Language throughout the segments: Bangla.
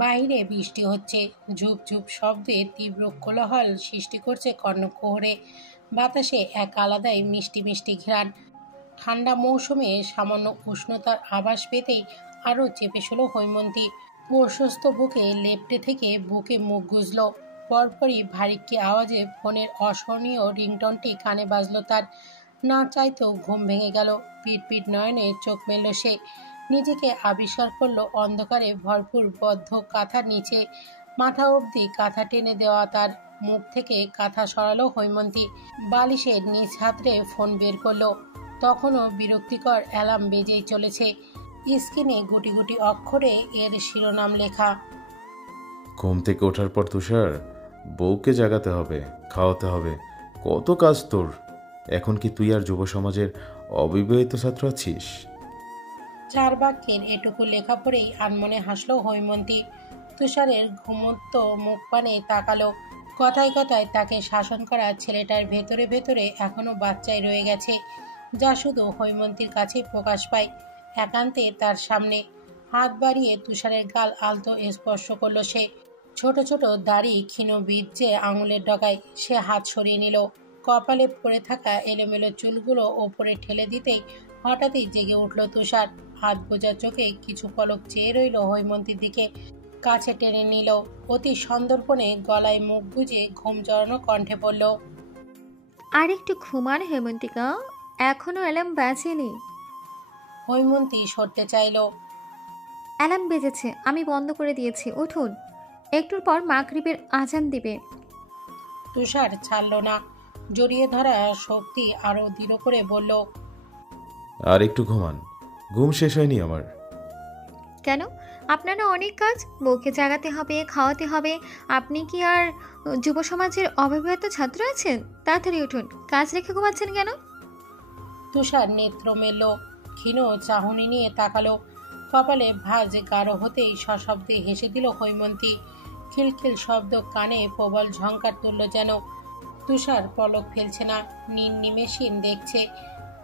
বাইরে বৃষ্টি হচ্ছে, ঝুপঝুপ শব্দে তীব্র কোলাহল সৃষ্টি করছে কর্ণকুহরে। বাতাসে এক আলাদাই মিষ্টি মিষ্টি ঘ্রাণ। ঠান্ডা মৌসুমে সামান্য উষ্ণতার আভাস পেতেই আরও চেপে শুলো হৈমন্তী। প্রশস্ত বুকে লেপ্টে থেকে বুকে মুখ গুজল। পরপরই ভারী আওয়াজে ফোনের অসহনীয় রিংটনটি কানে বাজল তার। না চাইতেও ঘুম ভেঙে গেল। পিটপিট নয়নে চোখ মেলল সে। নিজেকে আবিষ্কার করলো অন্ধকারে ভরপুর বদ্ধ কাঁথার নিচে। মাথা অবধি কাঁথা টেনে দেওয়া তার। মুখ থেকে কাঁথা সরালো হৈমন্তী। বালিশের নিচ হাতড়ে ফোন বের করলো। তখনও বিরক্তিকর অ্যালার্ম বেজেই চলেছে। স্ক্রিনে গুটি গুটি অক্ষরে এর শিরোনাম লেখা। ঘুম থেকে ওঠার পর তুষার, বউকে জাগাতে হবে, খাওয়াতে হবে, কত কাজ তোর। এখন কি তুই আর যুব সমাজের অবিবাহিত ছাত্র আছিস? 4 বাক্যের এটুকু লেখা পড়েই আনমনে হাসল হৈমন্তী। তুষারের ঘুমন্ত মুখ পানে তাকালো। কথায় কথায় তাকে শাসন করা ছেলেটার ভেতরে ভেতরে এখনো বাচ্চাই রয়ে গেছে, যা শুধু হৈমন্তীর কাছেই প্রকাশ পায়, একান্তে তার সামনে। হাত বাড়িয়ে তুষারের গাল আলতো স্পর্শ করল সে। ছোট ছোট দাড়ি ক্ষীণ বীর্যে আঙুলের ডগায় সে হাত সরিয়ে নিল। কপালে পড়ে থাকা এলোমেলো চুলগুলো ওপরে ঠেলে দিতেই হঠাৎই জেগে উঠল তুষার। হাত বোঝা চোখে কিছু পলক চেয়ে রইল হৈমন্তীর দিকে। কাছে টেনে নিল। অতি সন্দর্পণে গলায় মুখ গুজে ঘুম জড়ানো কণ্ঠে বলল, আর একটু ঘুমান হেমন্তিকা, এখনো অ্যালার্ম বাজেনি। হৈমন্তী সরতে চাইল। অ্যালার্ম বেজেছে, আমি বন্ধ করে দিয়েছি, উঠুন, একটুর পর মাগরিবের আজান দিবে। তুষার ছাড়ল না। জড়িয়ে ধরা শক্তি আরো দৃঢ় করে বলল, আর একটু ঘুমান, ঘুম শেষ হয়নি আমার। কেন? আপনারা অনেক কাজ, বউকে জাগাতে হবে, খাওয়াতে হবে। আপনি কি আর যুব সমাজের অবিবাহিত ছাত্র আছেন? তাড়াতাড়ি উঠুন, কাজ রেখে ঘুমাচ্ছেন কেন? তুষার নেত্র মেলল। ক্ষীণ চাহনি নিয়ে তাকালো। কপালে ভাঁজ গাঢ় হতেই সশব্দে হেসে দিল হৈমন্তী। খিলখিল শব্দ কানে প্রবল ঝংকার তুলল যেন। তুষার পলক ফেলছে না, নিমেষহীন দেখছে।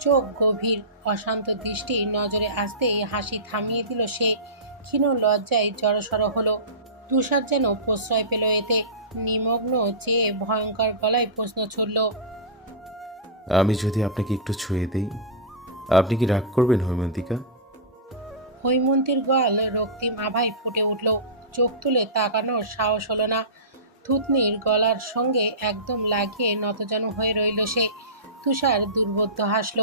চোখ গভীর, অশান্ত দৃষ্টি নজরে আসতেই হাসি থামিয়ে দিল সে। ক্ষীণ লজ্জায় জড়সড় হলো। তুষার যেন প্রশ্রয় পেল এতে। নিমগ্ন চেয়ে ভয়ঙ্কর গলায় প্রশ্ন ছুড়ল, আমি যদি আপনাকে একটু ছুঁয়ে দেই, আপনি কি রাগ করবেন হৈমন্তিকা? হৈমন্তীর গল রক্তিম আভায় ফুটে উঠল। চোখ তুলে তাকানোর সাহস হলো না। থুতনির গলার সঙ্গে একদম লাগিয়ে নতজানু হয়ে রইল সে। তুষার দুর্বোধ্য হাসল।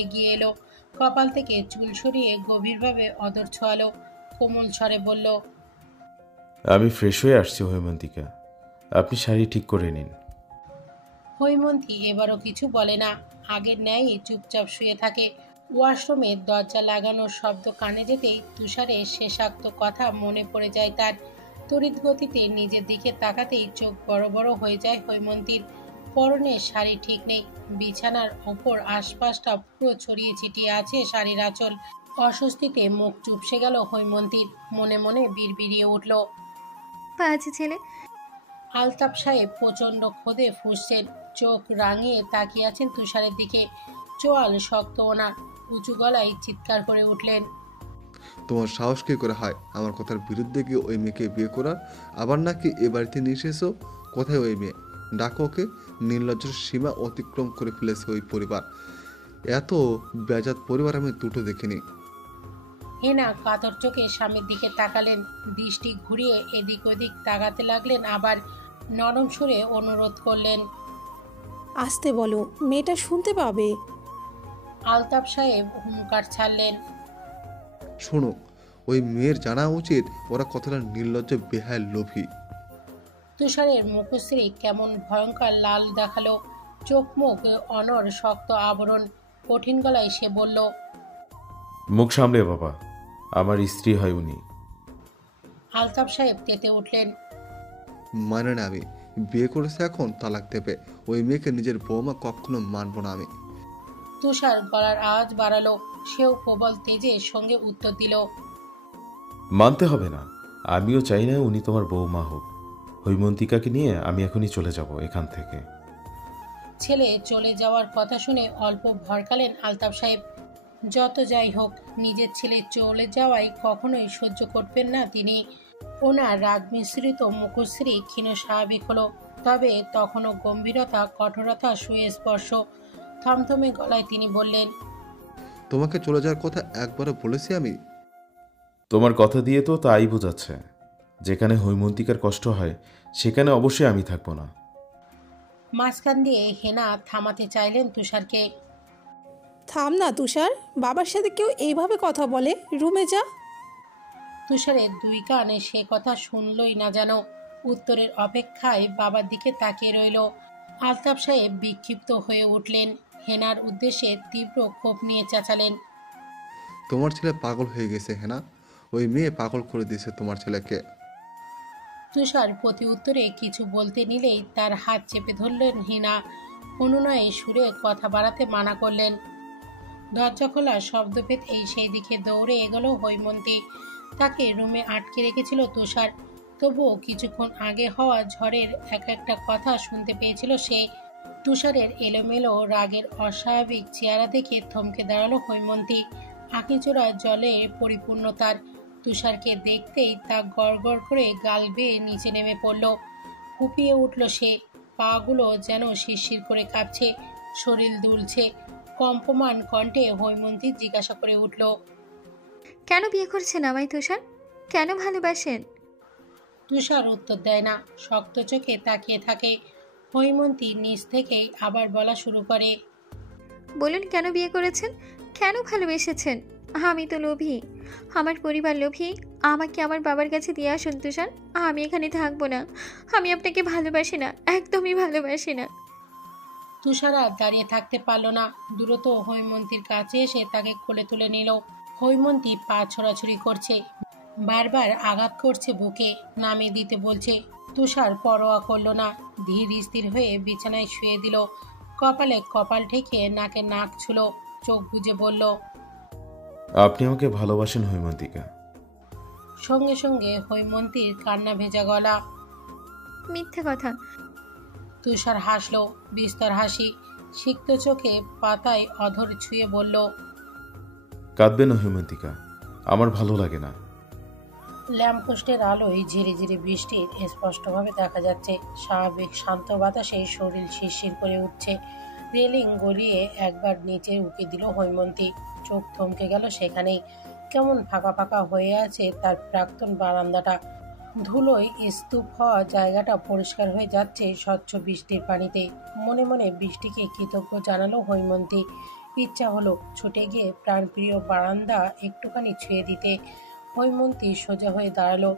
এগিয়ে এলো। কপাল থেকে চুল সরিয়ে গভীরভাবে অদর ছোঁয়ালো। কোমল স্বরে বলল, আমি ফ্রেশ হয়ে আসছি হৈমন্তিকা, আপনি শাড়ি ঠিক করে নিন। হৈমন্তী এবারও কিছু বলে না। আগের ন্যায়ই চুপচাপ শুয়ে থাকে। ওয়াশরুমের দরজা লাগানোর শব্দ কানে যেতেই তুষারের শেষাক্ত কথা মনে পড়ে যায় তার। তড়িৎ গতিতে নিজের দিকে তাকাতেই চোখ বড় বড় হয়ে যায় হৈমন্তীর। পরনের শাড়ি ঠিক নেই। বিছানার ওপর আশপাশটা পুরো ছড়িয়ে ছিটিয়ে আছে শাড়ির আঁচল। অস্বস্তিতে মুখ চুপসে গেল হৈমন্তীর। মনে মনে বিড়বিড়িয়ে উঠল, বাজে ছেলে। আলতাফ সাহেব প্রচণ্ড ক্ষোধে ফুঁসছেন। চোখ রাঙিয়ে তাকিয়ে আছেন তুষারের দিকে। চোয়াল শক্ত ওনার। উঁচু গলায় চিৎকার করে উঠলেন, তোমার সাহস কি করে হয় আমার কথার বিরুদ্ধে গিয়ে ওই মেয়েকে বিয়ে করার? আবার নাকি এ বাড়িতে নিয়ে এসেছো? কোথায় ওই মেয়ে? ডাকো ওকে। নির্লজ্জের সীমা অতিক্রম করে ফেলেছে ওই পরিবার। এত বেজাত পরিবার আমি দুটো দেখিনি। হেনা কাতর চোখে স্বামীর দিকে তাকালেন। দৃষ্টি ঘুরিয়ে এদিক ওদিক তাকাতে লাগলেন। আবার নরম সুরে অনুরোধ করলেন, আসতে বলো, মেয়েটা শুনতে পাবে। আলতাফ সাহেব হুঙ্কার ছাড়লেন, শোনো, ওই মেয়ের জানা উচিত ওরা কতটা নির্লজ্জ, বেহায়, লোভী। তুষারের মুখশ্রী কেমন ভয়ঙ্কর লাল দেখালো। চোখ মুখ অনর শক্ত আবরণ। কঠিন গলায় সে বলল, মুখ সামলে বাবা, আমার স্ত্রী হয় উনি। আলতাফ সাহেব তেতে উঠলেন, মানে না, আমি বিয়ে করেছে, এখন তালাক দেবে। ওই মেয়েকে নিজের বৌমা কখনো মানব না আমি। তুষার গলার আওয়াজ বাড়ালো। সেও প্রবল তেজের সঙ্গে উত্তর দিল, মানতে হবে না, আমিও চাই না উনি তোমার বৌমা হোক। হৈমন্তিকাকে নিয়ে আমি এখনই চলে যাব এখান থেকে। ছেলে চলে যাওয়ার কথা শুনে অল্প ভরকালেন আলতাফ সাহেব। যত যাই হোক, নিজের ছেলে চলে যাওয়ায় কখনোই সহ্য করবেন না তিনি। ওনার রাগ মিশ্রিত মুখশ্রী ক্ষীণ স্বাভাবিক হলো, তবে তখনও গম্ভীরতা, কঠোরতা সুস্পর্শ। থমথমে গলায় তিনি বললেন, তোমাকে চলে যাওয়ার কথা একবারও বলেছি আমি? তোমার কথা দিয়ে তো তাই বোঝাচ্ছে। যেখানে হৈমন্তিকার কষ্ট হয় সেখানে অবশ্যই আমি থাকবো না। মাঝখান দিয়ে হেনা থামাতে চাইলেন তুষারকে। থাম না তুষার, বাবার সাথে কেউ এইভাবে কথা বলে? রুমে যা। তুষারের দুই কানে সে কথা শুনলই না যেন। উত্তরের অপেক্ষায় বাবার দিকে তাকিয়ে রইল। আলতাফ সাহেব বিক্ষিপ্ত হয়ে উঠলেন। হেনার উদ্দেশ্যে তীব্র ক্ষোভ নিয়ে চেঁচালেন, তোমার ছেলে পাগল হয়ে গেছে হেনা, ওই মেয়ে পাগল করে দিয়েছে তোমার ছেলেকে। তুষার প্রতি উত্তরে কিছু বলতে নিলেই তার হাত চেপে ধরলেন হিনা। অনুনয়ে সুরে কথা বাড়াতে মানা করলেন। দরজা খোলা শব্দ পেতে সেই দিকে দৌড়ে এগোলো হৈমন্তী। তাকে রুমে আটকে রেখেছিল তুষার, তবুও কিছুক্ষণ আগে হওয়া ঝড়ের এক একটা কথা শুনতে পেয়েছিল সে। তুষারের এলোমেলো রাগের অস্বাভাবিক চেহারা দেখে থমকে দাঁড়ালো হৈমন্তী। আঁকিজোড়া জলে পরিপূর্ণ তার। তুষারকে দেখতেই তা গড়গড় করে গাল বেয়ে নিচে নেমে পড়ল। ফুপিয়ে উঠল সে। পাগুলো যেন শিরশির করে কাঁপছে, শরীর দুলছে। কম্পমান কণ্ঠে হৈমন্তী জিজ্ঞাসা করে উঠল, কেন বিয়ে করছেন আমায় তুষার? কেন ভালোবাসেন? তুষার উত্তর দেয় না, শক্ত চোখে তাকিয়ে থাকে। হৈমন্তী নিজ থেকেই আবার বলা শুরু করে, বলুন কেন বিয়ে করেছেন, কেন ভালোবেসেছেন? আমি তো লোভী, আমার পরিবার লোভী। আমাকে আমার বাবার কাছে দিয়ে আসুন তুষার, আমি এখানে থাকবো না। আমি আপনাকে ভালোবাসি না, একদমই ভালোবাসি না। তুষার আর দাঁড়িয়ে থাকতে পারল না, দ্রুত হৈমন্তীর কাছে এসে তাকে কোলে তুলে নিল। হৈমন্তী পা ছোড়াছুড়ি করছে, বারবার আঘাত করছে বুকে, নামিয়ে দিতে বলছে। তুষার পরোয়া করল না, ধীর স্থির হয়ে বিছানায় শুয়ে দিল। কপালে কপাল ঠেকে নাকে নাক ছুল, চোখ বুজে বলল, আপনি আমাকে ভালোবাসেন হৈমন্তিকা? সঙ্গে সঙ্গে হৈমন্তীর কান্না ভেজা গলা। মিথ্যে কথা। তুষার হাসল, বিস্তর হাসি। সিক্ত চোখে পাতায় অধর ছুঁয়ে বলল, কাঁদবে না হৈমন্তিকা, আমার ভালো লাগে না। ল্যাম্পপোস্টের আলোয় ঝিরি ঝিরি বৃষ্টির স্পষ্টভাবে দেখা যাচ্ছে। স্বাভাবিক শান্ত বাতাসে শরীর শিরশির করে উঠছে। রেলিং গলিয়ে একবার নিচে উঁকি দিল হৈমন্তী। চোখ থমকে গেল সেখানেই। কেমন ফাঁকা ফাঁকা হয়ে আছে তার প্রাক্তন বারান্দাটা। ধুলোয় স্তূপ হওয়া জায়গাটা পরিষ্কার হয়ে যাচ্ছে স্বচ্ছ বৃষ্টির পানিতে। মনে মনে বৃষ্টিকে কৃতজ্ঞ জানালো হৈমন্তী। ইচ্ছা হলো ছুটে গিয়ে প্রাণপ্রিয় বারান্দা একটুখানি ছুঁয়ে দিতে। হৈমন্তী সোজা হয়ে দাঁড়ালো,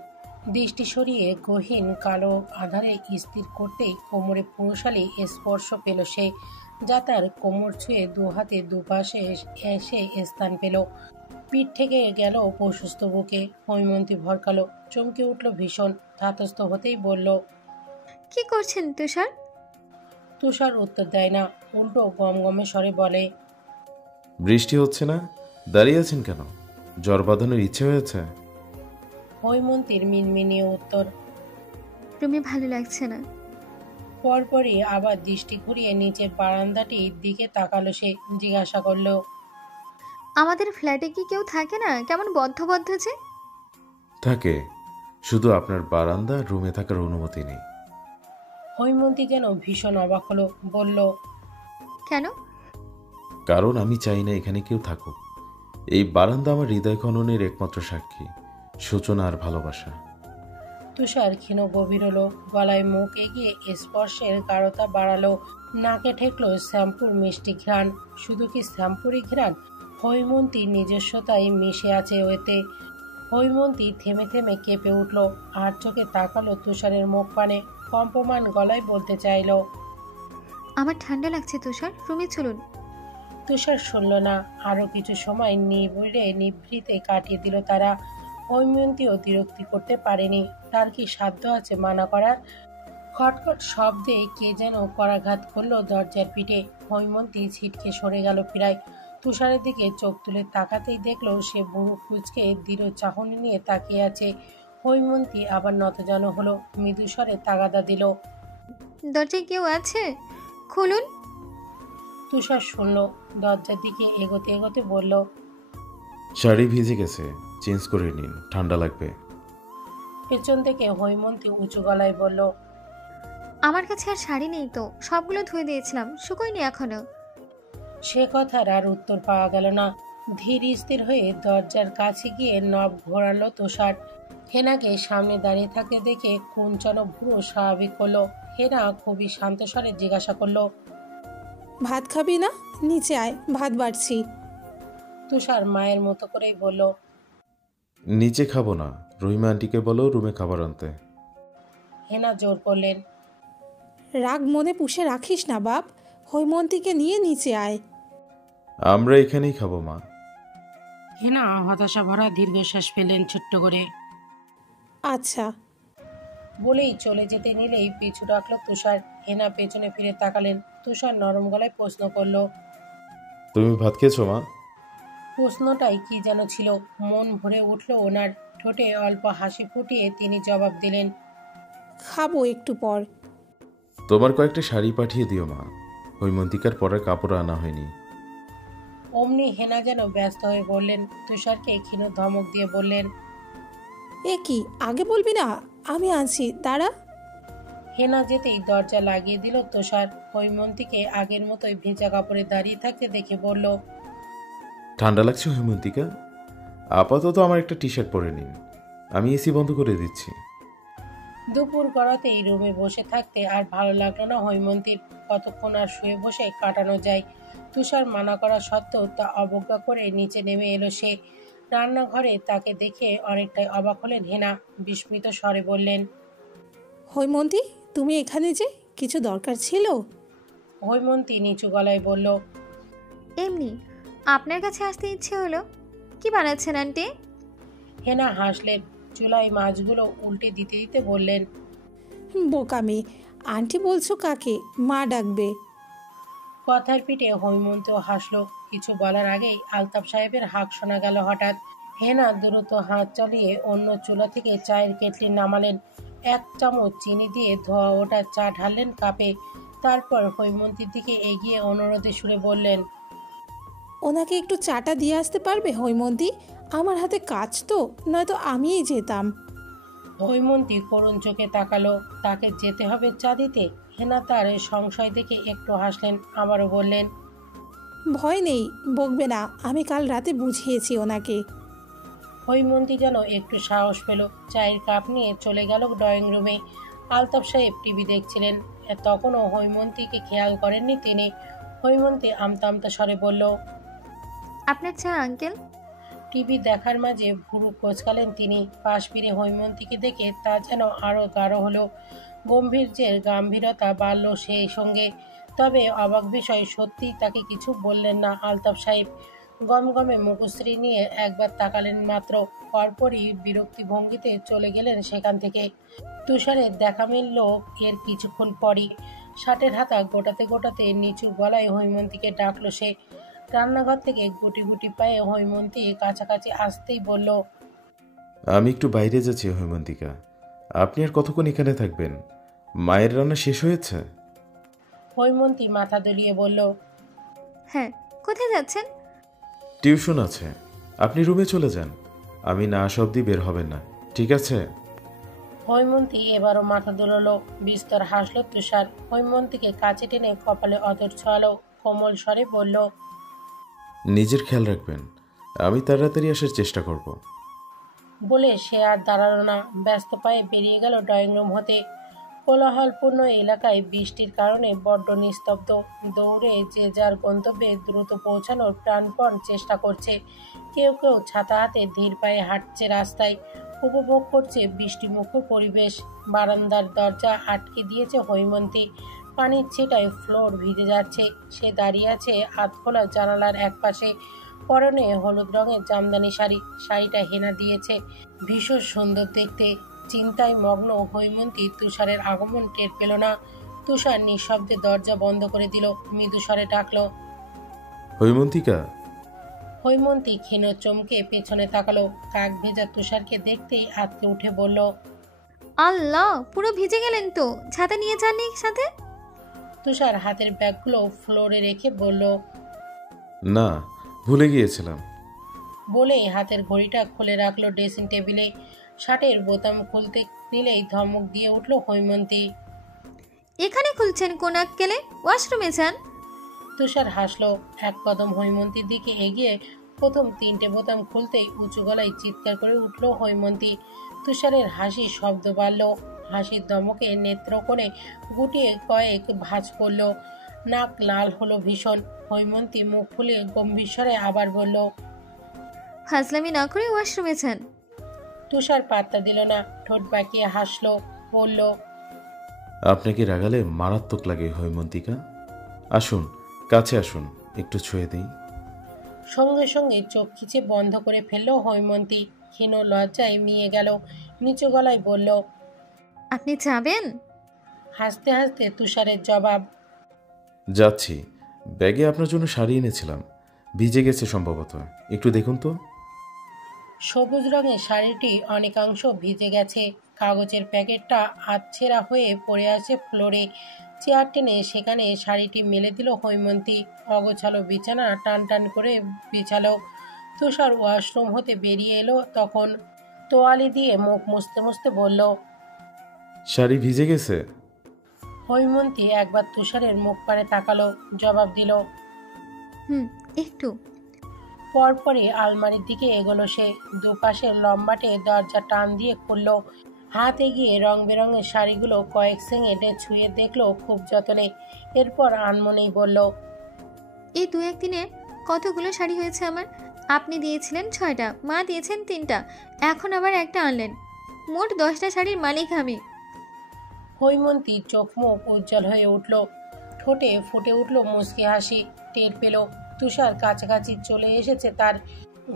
দৃষ্টি সরিয়ে গহীন কালো আধারে স্থির করতেই কোমরে পুরুষালী স্পর্শ পেল সে, যা তার কোমর ছুঁয়ে দু হাতে দুপাশে এসে স্থান পেল। পিঠ থেকে গেল প্রশস্ত বুকে। হৈমন্তী ভরকালো, চমকে উঠল ভীষণ। ধাতস্থ হতেই বলল, কি করছেন তুষার? তুষার উত্তর দেয় না, উল্টো গমগমে স্বরে বলে, বৃষ্টি হচ্ছে না, দাঁড়িয়ে আছেন কেন? জ্বর বাঁধানোর ইচ্ছে হয়েছে? হৈমন্তীর মিনমিনিয়ে উত্তর। রুমে ভালো লাগছে না। পরপরই আবার দৃষ্টি ঘুরিয়ে নিচের বারান্দাটির দিকে তাকালো সে, জিজ্ঞাসা করল, আমাদের ফ্ল্যাটে কি কেউ থাকে না? কেমন বদ্ধ বদ্ধ যে। থাকে, শুধু আপনার বারান্দা রুমে থাকার অনুমতি নেই। হৈমন্তী যেন ভীষণ অবাক হলো, বলল, কেন? কারণ আমি চাই না এখানে কেউ থাকুক। এই বারান্দা আমার হৃদয় খননের একমাত্র সাক্ষী, সূচনা আর ভালোবাসা। তুষার ক্ষীণ গভীর হলো, গলায় মুখ এগিয়ে স্পর্শের গাঢ়তা বাড়ালো। নাকে ঠেকলো শ্যাম্পুর মিষ্টি ঘ্রাণ। শুধু কি শ্যাম্পুরই ঘ্রাণ, হৈমন্তীর নিজস্বতাই মিশে আছে এতে। হৈমন্তী থেমে থেমে কেঁপে উঠল, আর চোখে তাকালো তুষারের মুখ পানে। কম্পমান গলায় বলতে চাইল, আমার ঠান্ডা লাগছে তুষার, রুমে চলুন। তুষার শুনল না। আরো কিছু সময় নিবিড়ে নিভৃতে কাটিয়ে দিল তারা। হৈমন্তীও বিরক্তি করতে পারেনি, তার কি সাধ্য আছে মানা করার। খটখট শব্দে কে যেন করাঘাত করলো দরজার পিঠে। হৈমন্তী ছিটকে সরে গেল প্রায়। তুষারের দিকে চোখ তুলে তাকাতেই দেখলো সে বুড়ো কুচকে দৃঢ় চাহনি নিয়ে তাকিয়ে আছে। হৈমন্তী আবার নতজানু হলো, মৃদুস্বরে তাগাদা দিল। দরজায় কেউ আছে, খুলুন। তুষার শুনল, দরজার দিকে এগোতে এগোতে বলল, শাড়ি ভিজে গেছে, চেঞ্জ করে নিন, ঠান্ডা লাগবে। পেছন থেকে হৈমন্তী উঁচু গলায় বলল, আমার কাছে আর শাড়ি নেই তো, সবগুলো ধুয়ে দিয়েছিলাম, শুকোয়নি এখনো। সে কথার আর উত্তর পাওয়া গেল না। ধীর স্থির হয়ে দরজার কাছে গিয়ে নব ঘোরালো তুষার। হেনাকে সামনে দাঁড়িয়ে থাকতে দেখে কুঞ্চন ভ্রু স্বাভাবিক করলো। হেনা খুবই শান্ত স্বরে জিজ্ঞাসা করলো, ভাত খাবি না? নিচে আয়, ভাত বাড়ছি। তুষার মায়ের মতো করেই বলল, নিচে খাবো না, রহিমা আন্টিকে বলো রুমে খাবার আনতে। হেনা জোর করলেন, রাগ মনে পুষে রাখিস না বাপ, হৈমন্তীকে নিয়ে নিচে আয়। আমরা এখানেই খাবো মা। হেনা হতাশা ভরা দীর্ঘশ্বাস ফেলেন ছোট্ট করে। আচ্ছা। বলেই চলে যেতে নিলেই পিছু ডাকলো তুষার। হেনা পেছনে ফিরে তাকালেন। তুষার নরম গলায় প্রশ্ন করলো, তুমি ভাত খেয়েছো মা? প্রশ্নটাই কি যেন ছিল, মন ভরে উঠল ওনার। ঠোঁটে অল্প হাসি ফুটিয়ে তিনি জবাব দিলেন, খাবো একটু পর। তোমার কয়েকটা শাড়ি পাঠিয়ে দিও মা, হৈমন্তিকার পরার কাপড় আনা হয়নি। অমনি হেনা যেন ব্যস্ত হয়ে বললেন। তুষারকে ক্ষীণ ধমক দিয়ে বললেন, এ কি, আগে বলবি না? আমি আছি, দাঁড়া। হেনা যেতেই দরজা লাগিয়ে দিল তুষার। হৈমন্তীকে আগের মতোই ভেজা কাপড়ে দাঁড়িয়ে থাকতে দেখে বলল, ঠান্ডা লাগছে হৈমন্তিকা? আপাতত আমার একটা টি শার্ট পরে নিন, আমি এসি বন্ধ করে দিচ্ছি। দুপুর গড়াতেই রুমে বসে থাকতে আর ভালো লাগলো না হৈমন্তীর। কতক্ষণ আর শুয়ে বসে কাটানো যায়। তুষার মানা করা সত্ত্বেও তা অবজ্ঞা করে নিচে নেমে এলো সে। রান্নাঘরে তাকে দেখে অনেকটাই অবাক হলেন হেনা। বিস্মিত স্বরে বললেন, হৈমন্তী, তুমি এখানে যে, কিছু দরকার ছিল? হৈমন্তী নিচু গলায় বলল, এমনি আপনার কাছে আসতে ইচ্ছে হলো। কি বানাচ্ছেন আন্টি? হেনা হাসলেন। চুলায় মাছগুলো উল্টে দিতে দিতে বললেন, বোকামি, আন্টি বলছো কাকে? মা ডাকবে। কথার পিঠে হৈমন্তও হাসলো। কিছু বলার আগেই আলতাফ সাহেবের হাঁক শোনা গেল হঠাৎ। হেনা দ্রুত হাত চালিয়ে অন্য চুলা থেকে চায়ের কেটলি নামালেন। 1 চামচ চিনি দিয়ে ধোয়া ওঠা চা ঢাললেন কাপে। তারপর হৈমন্তীর দিকে এগিয়ে অনুরোধে সুরে বললেন, ওনাকে একটু চাটা দিয়ে আসতে পারবে হৈমন্তী? আমার হাতে কাজ তো, নয়তো আমিই যেতাম। হৈমন্তী করুণ চোখে তাকালো। তাকে যেতে হবে চা দিতে? হেনা তার সংশয় দেখে একটু হাসলেন, আবারও বললেন, ভয় নেই, বকবে না, আমি কাল রাতে বুঝিয়েছি ওনাকে। হৈমন্তী যেন একটু সাহস পেল। চায়ের কাপ নিয়ে চলে গেল ড্রয়িং রুমে। আলতাফ সাহেব টিভি দেখছিলেন। তখনও হৈমন্তীকে খেয়াল করেননি তিনি। হৈমন্তী আমতা আমতা স্বরে বলল, আপনার চা আঙ্কেল। টিভি দেখার মাঝে ভুরু কোঁচকালেন তিনি। পাশ ফিরে হৈমন্তীকে দেখে তা যেন আরও গাঢ় হলো। গম্ভীর্যের গাম্ভীরতা বাড়ল সেই সঙ্গে। তবে অবাক বিষয়, সত্যিই তাকে কিছু বললেন না আলতাফ সাহেব। গমগমে মুখশ্রী নিয়ে একবার তাকালেন মাত্র, পরপরই বিরক্তি ভঙ্গিতে চলে গেলেন সেখান থেকে। তুষারের দেখা মিলল এর কিছুক্ষণ পরই। শার্টের হাতা গোটাতে গোটাতে নিচু গলায় হৈমন্তীকে ডাকলো সে। রান্নাঘর থেকে গুটি গুটি পায়ে হৈমন্তী কাছাকাছি আসতেই বলল, আমি একটু বাইরে যাচ্ছি হৈমন্তিকা, আপনি আর কতক্ষণ এখানে থাকবেন? মায়ের রান্না শেষ হয়েছে? হৈমন্তী মাথা দুলিয়ে বলল, হ্যাঁ, কোথায় যাচ্ছেন? টিউশন আছে, আপনি রুমে চলে যান, আমি না আসা অবধি বের হবেন না, ঠিক আছে? হৈমন্তী এবারও মাথা দুলালো। বিস্তর হাসল তুষার। হৈমন্তীকে কাছে টেনে কপালে অতর ছোঁয়ালো। কোমল স্বরে বলল, নিজের খেয়াল রাখবেন, আমি তাড়াতাড়ি আসার চেষ্টা করব। বলে সে আর দাঁড়ালো না। ব্যস্ত পায়ে বেরিয়ে গেল ড্রয়িং রুম হতে। কোলাহলপূর্ণ এলাকায় বৃষ্টির কারণে বড্ড নিস্তব্ধ। দৌড়ে যে যার গন্তব্যে দ্রুত পৌঁছানোর প্রাণপণ চেষ্টা করছে। কেউ কেউ ছাতা হাতে ধীর পায়ে হাঁটছে রাস্তায়, উপভোগ করছে বৃষ্টিমুখর পরিবেশ। বারান্দার দরজা আটকে দিয়েছে হৈমন্তী। পানির ছিটায় ফ্লোর ভিজে যাচ্ছে। সে দাঁড়িয়ে আছে আধখোলা জানালার একপাশে। পরনে হলুদ রঙের জামদানি শাড়ি। শাড়িটা হেনা দিয়েছে, ভীষণ সুন্দর দেখতে। চিন্তায় মগ্ন হৈমন্তী তুষারের আগমন টের পেল না। তুষার নিঃশব্দে দরজা বন্ধ করে দিল। মৃদু স্বরে ডাকল, হৈমন্তিকা। হৈমন্তী ক্ষীণ চমকে পেছনে তাকালো। কাক ভেজা তুষারকে দেখতেই আঁতকে উঠে বলল, আল্লাহ, পুরো ভিজে গেলেন তো, ছাতা নিয়ে যাননি সাথে? তুষার হাতের ব্যাগগুলো ফ্লোরে রেখে বলল, না, ভুলে গিয়েছিলাম। বলে হাতের ঘড়িটা খুলে রাখলো ড্রেসিং টেবিলে। শার্টের বোতাম খুলতে নিলেই ধমক দিয়ে উঠল হৈমন্তী। এখানে খুলছেন কোন আক্কেলে? ওয়াশরুমে যান। তুষার হাসলো। এক কদম হৈমন্তীর দিকে এগিয়ে প্রথম 3টে বোতাম খুলতেই উঁচু গলায় চিৎকার করে উঠল হৈমন্তী। তুষারের হাসির শব্দ বাড়ল। হাসির দমকে নেত্রকোণে গুটিয়ে কয়েক ভাঁজ পড়ল। নাক লাল হলো ভীষণ। হৈমন্তী মুখ ফুলিয়ে গম্ভীর স্বরে আবার বলল, ফাজলামি না করে ওয়াশরুমে যান। তুষার পাত্তা দিল না, ঠোঁট বাঁকিয়ে হাসলো, বলল, আপনাকে রাগালে মারাত্মক লাগে হৈমন্তিকা। আসুন, কাছে আসুন, একটু ছুঁয়ে দিই। সঙ্গে সঙ্গে চোখ খিচে বন্ধ করে ফেলল হৈমন্তী। ক্ষীণ লজ্জায় মিয়ে গেল। নিচু গলায় বলল, আপনি যাবেন? হাসতে হাসতে তুষারের জবাব, যাচ্ছি। ব্যাগে আপনার জন্য শাড়ি এনেছিলাম, ভিজে গেছে সম্ভবত, একটু দেখুন তো। সবুজ রঙের শাড়িটি অনেকাংশ ভিজে গেছে। কাগজের প্যাকেটটা আধছেঁড়া হয়ে পড়ে আছে ফ্লোরে। চেয়ার টেনে সেখানে শাড়িটি মেলে দিল হৈমন্তী। অগোছালো বিছানা টান টান করে বিছালো। তুষার ওয়াশরুম হতে বেরিয়ে এলো তখন। তোয়ালি দিয়ে মুখ মুছতে মুছতে বলল, শাড়ি ভিজে গেছে? হৈমন্তী একবার তুষারের মুখ পানে তাকালো, জবাব দিল। একটু। পরপরই আলমারির দিকে এগোলো সে। দুপাশের লম্বাটে দরজা টান দিয়ে খুলল। হাত এগিয়ে রং বেরঙের শাড়িগুলো কয়েক সেকেন্ডে ছুঁয়ে দেখলো খুব যতনে। এরপর আনমনেই বলল, এই 2-1 দিনে কতগুলো শাড়ি হয়েছে আমার। আপনি দিয়েছিলেন 6টা, মা দিয়েছেন 3টা, এখন আবার একটা আনলেন। মোট 10টা শাড়ির মালিক আমি। হৈমন্তী চোখ মুখ উজ্জ্বল হয়ে উঠল। ঠোঁটে ফুটে উঠল মুচকি হাসি। টের পেল তুষার কাছাকাছি চলে এসেছে। তার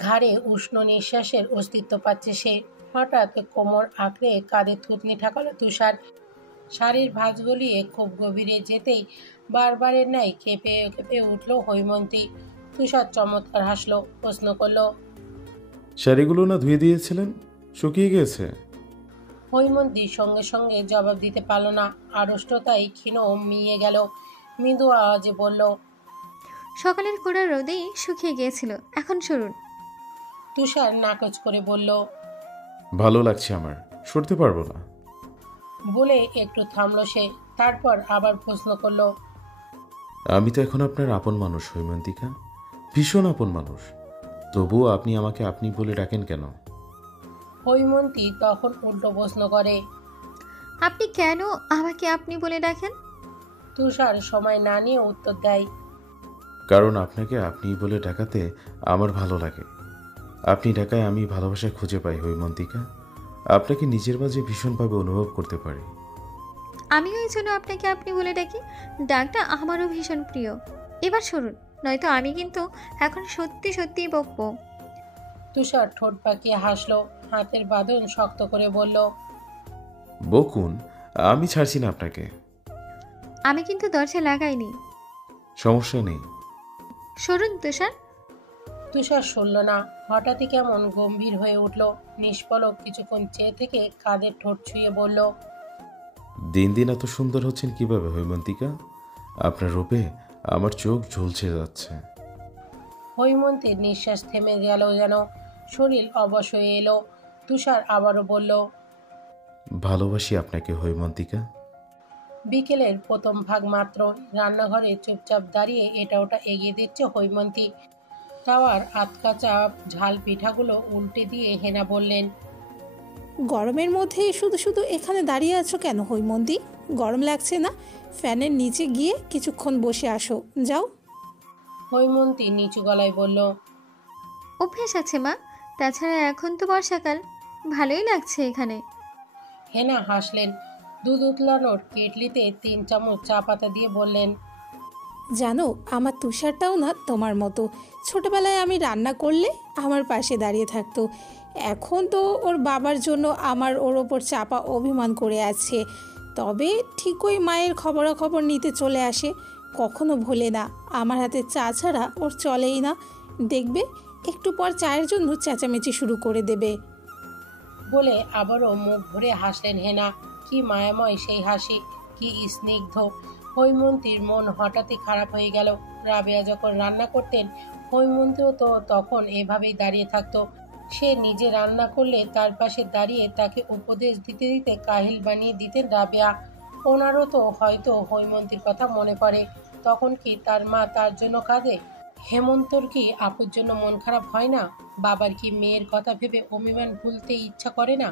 ঘাড়ে উষ্ণ নিঃশ্বাসের অস্তিত্ব পাচ্ছে সে। হঠাৎ কোমর আঁকড়ে কাঁধে থুতনি ঠাকালো তুষার। শাড়ির ভাঁজ গলিয়ে খুব গভীরে যেতেই বারবারের ন্যায় কেঁপে কেঁপে উঠল হৈমন্তী। তুষার চমৎকার হাসলো, প্রশ্ন করল, শাড়িগুলো না ধুয়ে দিয়েছিলেন? শুকিয়ে গেছে? হৈমন্তী সঙ্গে সঙ্গে জবাব দিতে পারল না। আড়ষ্টতায় ক্ষীণ মিয়ে গেল। মৃদু আওয়াজে বলল, সকালের কোড়া রোদেই শুকিয়ে গিয়েছিল, এখন সরুন। তুষার নাকচ করে বলল, ভালো লাগছে আমার, সরতে পারবো না। বলে একটু থামলো সে। তারপর আবার প্রশ্ন করল, আমি তো এখন আপনার আপন মানুষ হৈমন্তিকা, ভীষণ আপন মানুষ। তবুও আপনি আমাকে আপনি বলে ডাকেন কেন? হৈমন্তী তখন উল্টো প্রশ্ন করে। আপনি কেন আমাকে আপনি বলে ডাকেন? তুষার সময় না নিয়ে উত্তর দেয়, কারণ আপনাকে আপনি বলে ডাকাতে আমার ভালো লাগে। আপনি ডাকায় আমি ভালোবাসা খুঁজে পাই হৈমন্তিকা। আপনাকে নিজের মাঝে ভীষণভাবে অনুভব করতে পারি। আমিও এই জন্য আপনাকে আপনি বলে ডাকি। ডাকটা আমারও ভীষণ প্রিয়। এবার সরুন, নয়তো আমি কিন্তু এখন সত্যি সত্যিই বকবো। তুষার ঠোঁট পাকিয়ে হাসলো। হাতের বাঁধন শক্ত করে বলল, বকুন, আমি ছাড়ছি না আপনাকে। আমি কিন্তু দরজা লাগাইনি। সমস্যা নেই। সরুন তুষার। তুষার শুনল না। হঠাৎই কেমন গম্ভীর হয়ে উঠল। নিষ্পলক কিছুক্ষণ চেয়ে থেকে কাঁধের ঠোঁট ছুঁয়ে বলল, দিন দিন এত সুন্দর হচ্ছেন কিভাবে হৈমন্তিকা? আপনার রূপে আমার চোখ ঝলসে যাচ্ছে। হৈমন্তীর নিঃশ্বাস থেমে গেল যেন। শরীর অবশ হয়ে এলো। তুষার আবারও বলল, ভালোবাসি আপনাকে হৈমন্তিকা। বিকেলের প্রথম ভাগ মাত্র। রান্নাঘরে চুপচাপ দাঁড়িয়ে এটা ওটা এগিয়ে দিচ্ছে হৈমন্তী। তাওয়ার আতকাচা ঝাল পিঠাগুলো উল্টে দিয়ে হেনা বললেন, গরমের মধ্যে শুধু শুধু এখানে দাঁড়িয়ে আছো কেন হৈমন্তী? গরম লাগছে না? ফ্যানের নিচে গিয়ে কিছুক্ষণ বসে আসো, যাও। হৈমন্তী নিচু গলায় বলল, অভ্যেস আছে মা, তাছাড়া এখন তো বর্ষাকাল, ভালোই লাগছে এখানে। হেনা হাসলেন। দুধ উতলানোর কেটলিতে 3 চামচ চা পাতা দিয়ে বললেন, জানো, আমার তুষারটাও না তোমার মতো। ছোটবেলায় আমি রান্না করলে আমার পাশে দাঁড়িয়ে থাকতো। এখন তো ওর বাবার জন্য আমার ওর ওপর চাপা অভিমান করে আছে। তবে ঠিকই মায়ের খবরাখবর নিতে চলে আসে। কখনো ভোলে না। আমার হাতে চা ছাড়া ওর চলেই না। দেখবে একটু পর চায়ের জন্য চেঁচামেচি শুরু করে দেবে। বলে আবারও মুখ ভরে হাসলেন হেনা। কি মায়াময় সেই হাসি, কি স্নিগ্ধ। হৈমন্তীর মন হঠাৎই খারাপ হয়ে গেল। রাবেয়া যখন রান্না করতেন হৈমন্তীও তো তখন এভাবেই দাঁড়িয়ে থাকতো। সে নিজে রান্না করলে তার পাশে দাঁড়িয়ে তাকে উপদেশ দিতে দিতে কাহিল বানিয়ে দিতেন রাবেয়া। ওনারও তো হয়তো হৈমন্তীর কথা মনে পড়ে। তখন কি তার মা তার জন্য কাঁদে? হেমন্তর কি আপুর জন্য মন খারাপ হয় না? বাবার কি মেয়ের কথা ভেবে অভিমান ভুলতে ইচ্ছা করে না?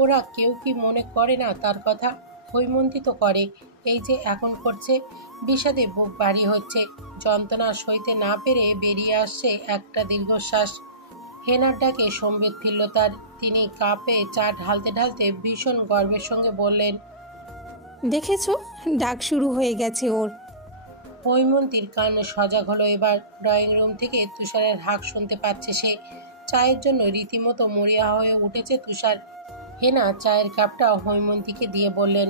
ওরা কেউ কি মনে করে না তার কথা? হৈমন্তী তো করে, এই যে এখন করছে। বিষাদে বুক ভারী হচ্ছে, যন্ত্রণা সইতে না পেরে বেরিয়ে আসছে একটা দীর্ঘশ্বাস। হেনার ডাকে সম্বিত ফিরল তার। তিনি কাপে চা ঢালতে ঢালতে ভীষণ গর্বের সঙ্গে বললেন, দেখেছো, ডাক শুরু হয়ে গেছে ওর। হৈমন্তীর কান সজাগ হলো এবার। ড্রয়িং রুম থেকে তুষারের হাঁক শুনতে পাচ্ছে সে। চায়ের জন্য রীতিমতো মরিয়া হয়ে উঠেছে তুষার। হেনা চায়ের কাপটা হৈমন্তীকে দিয়ে বললেন,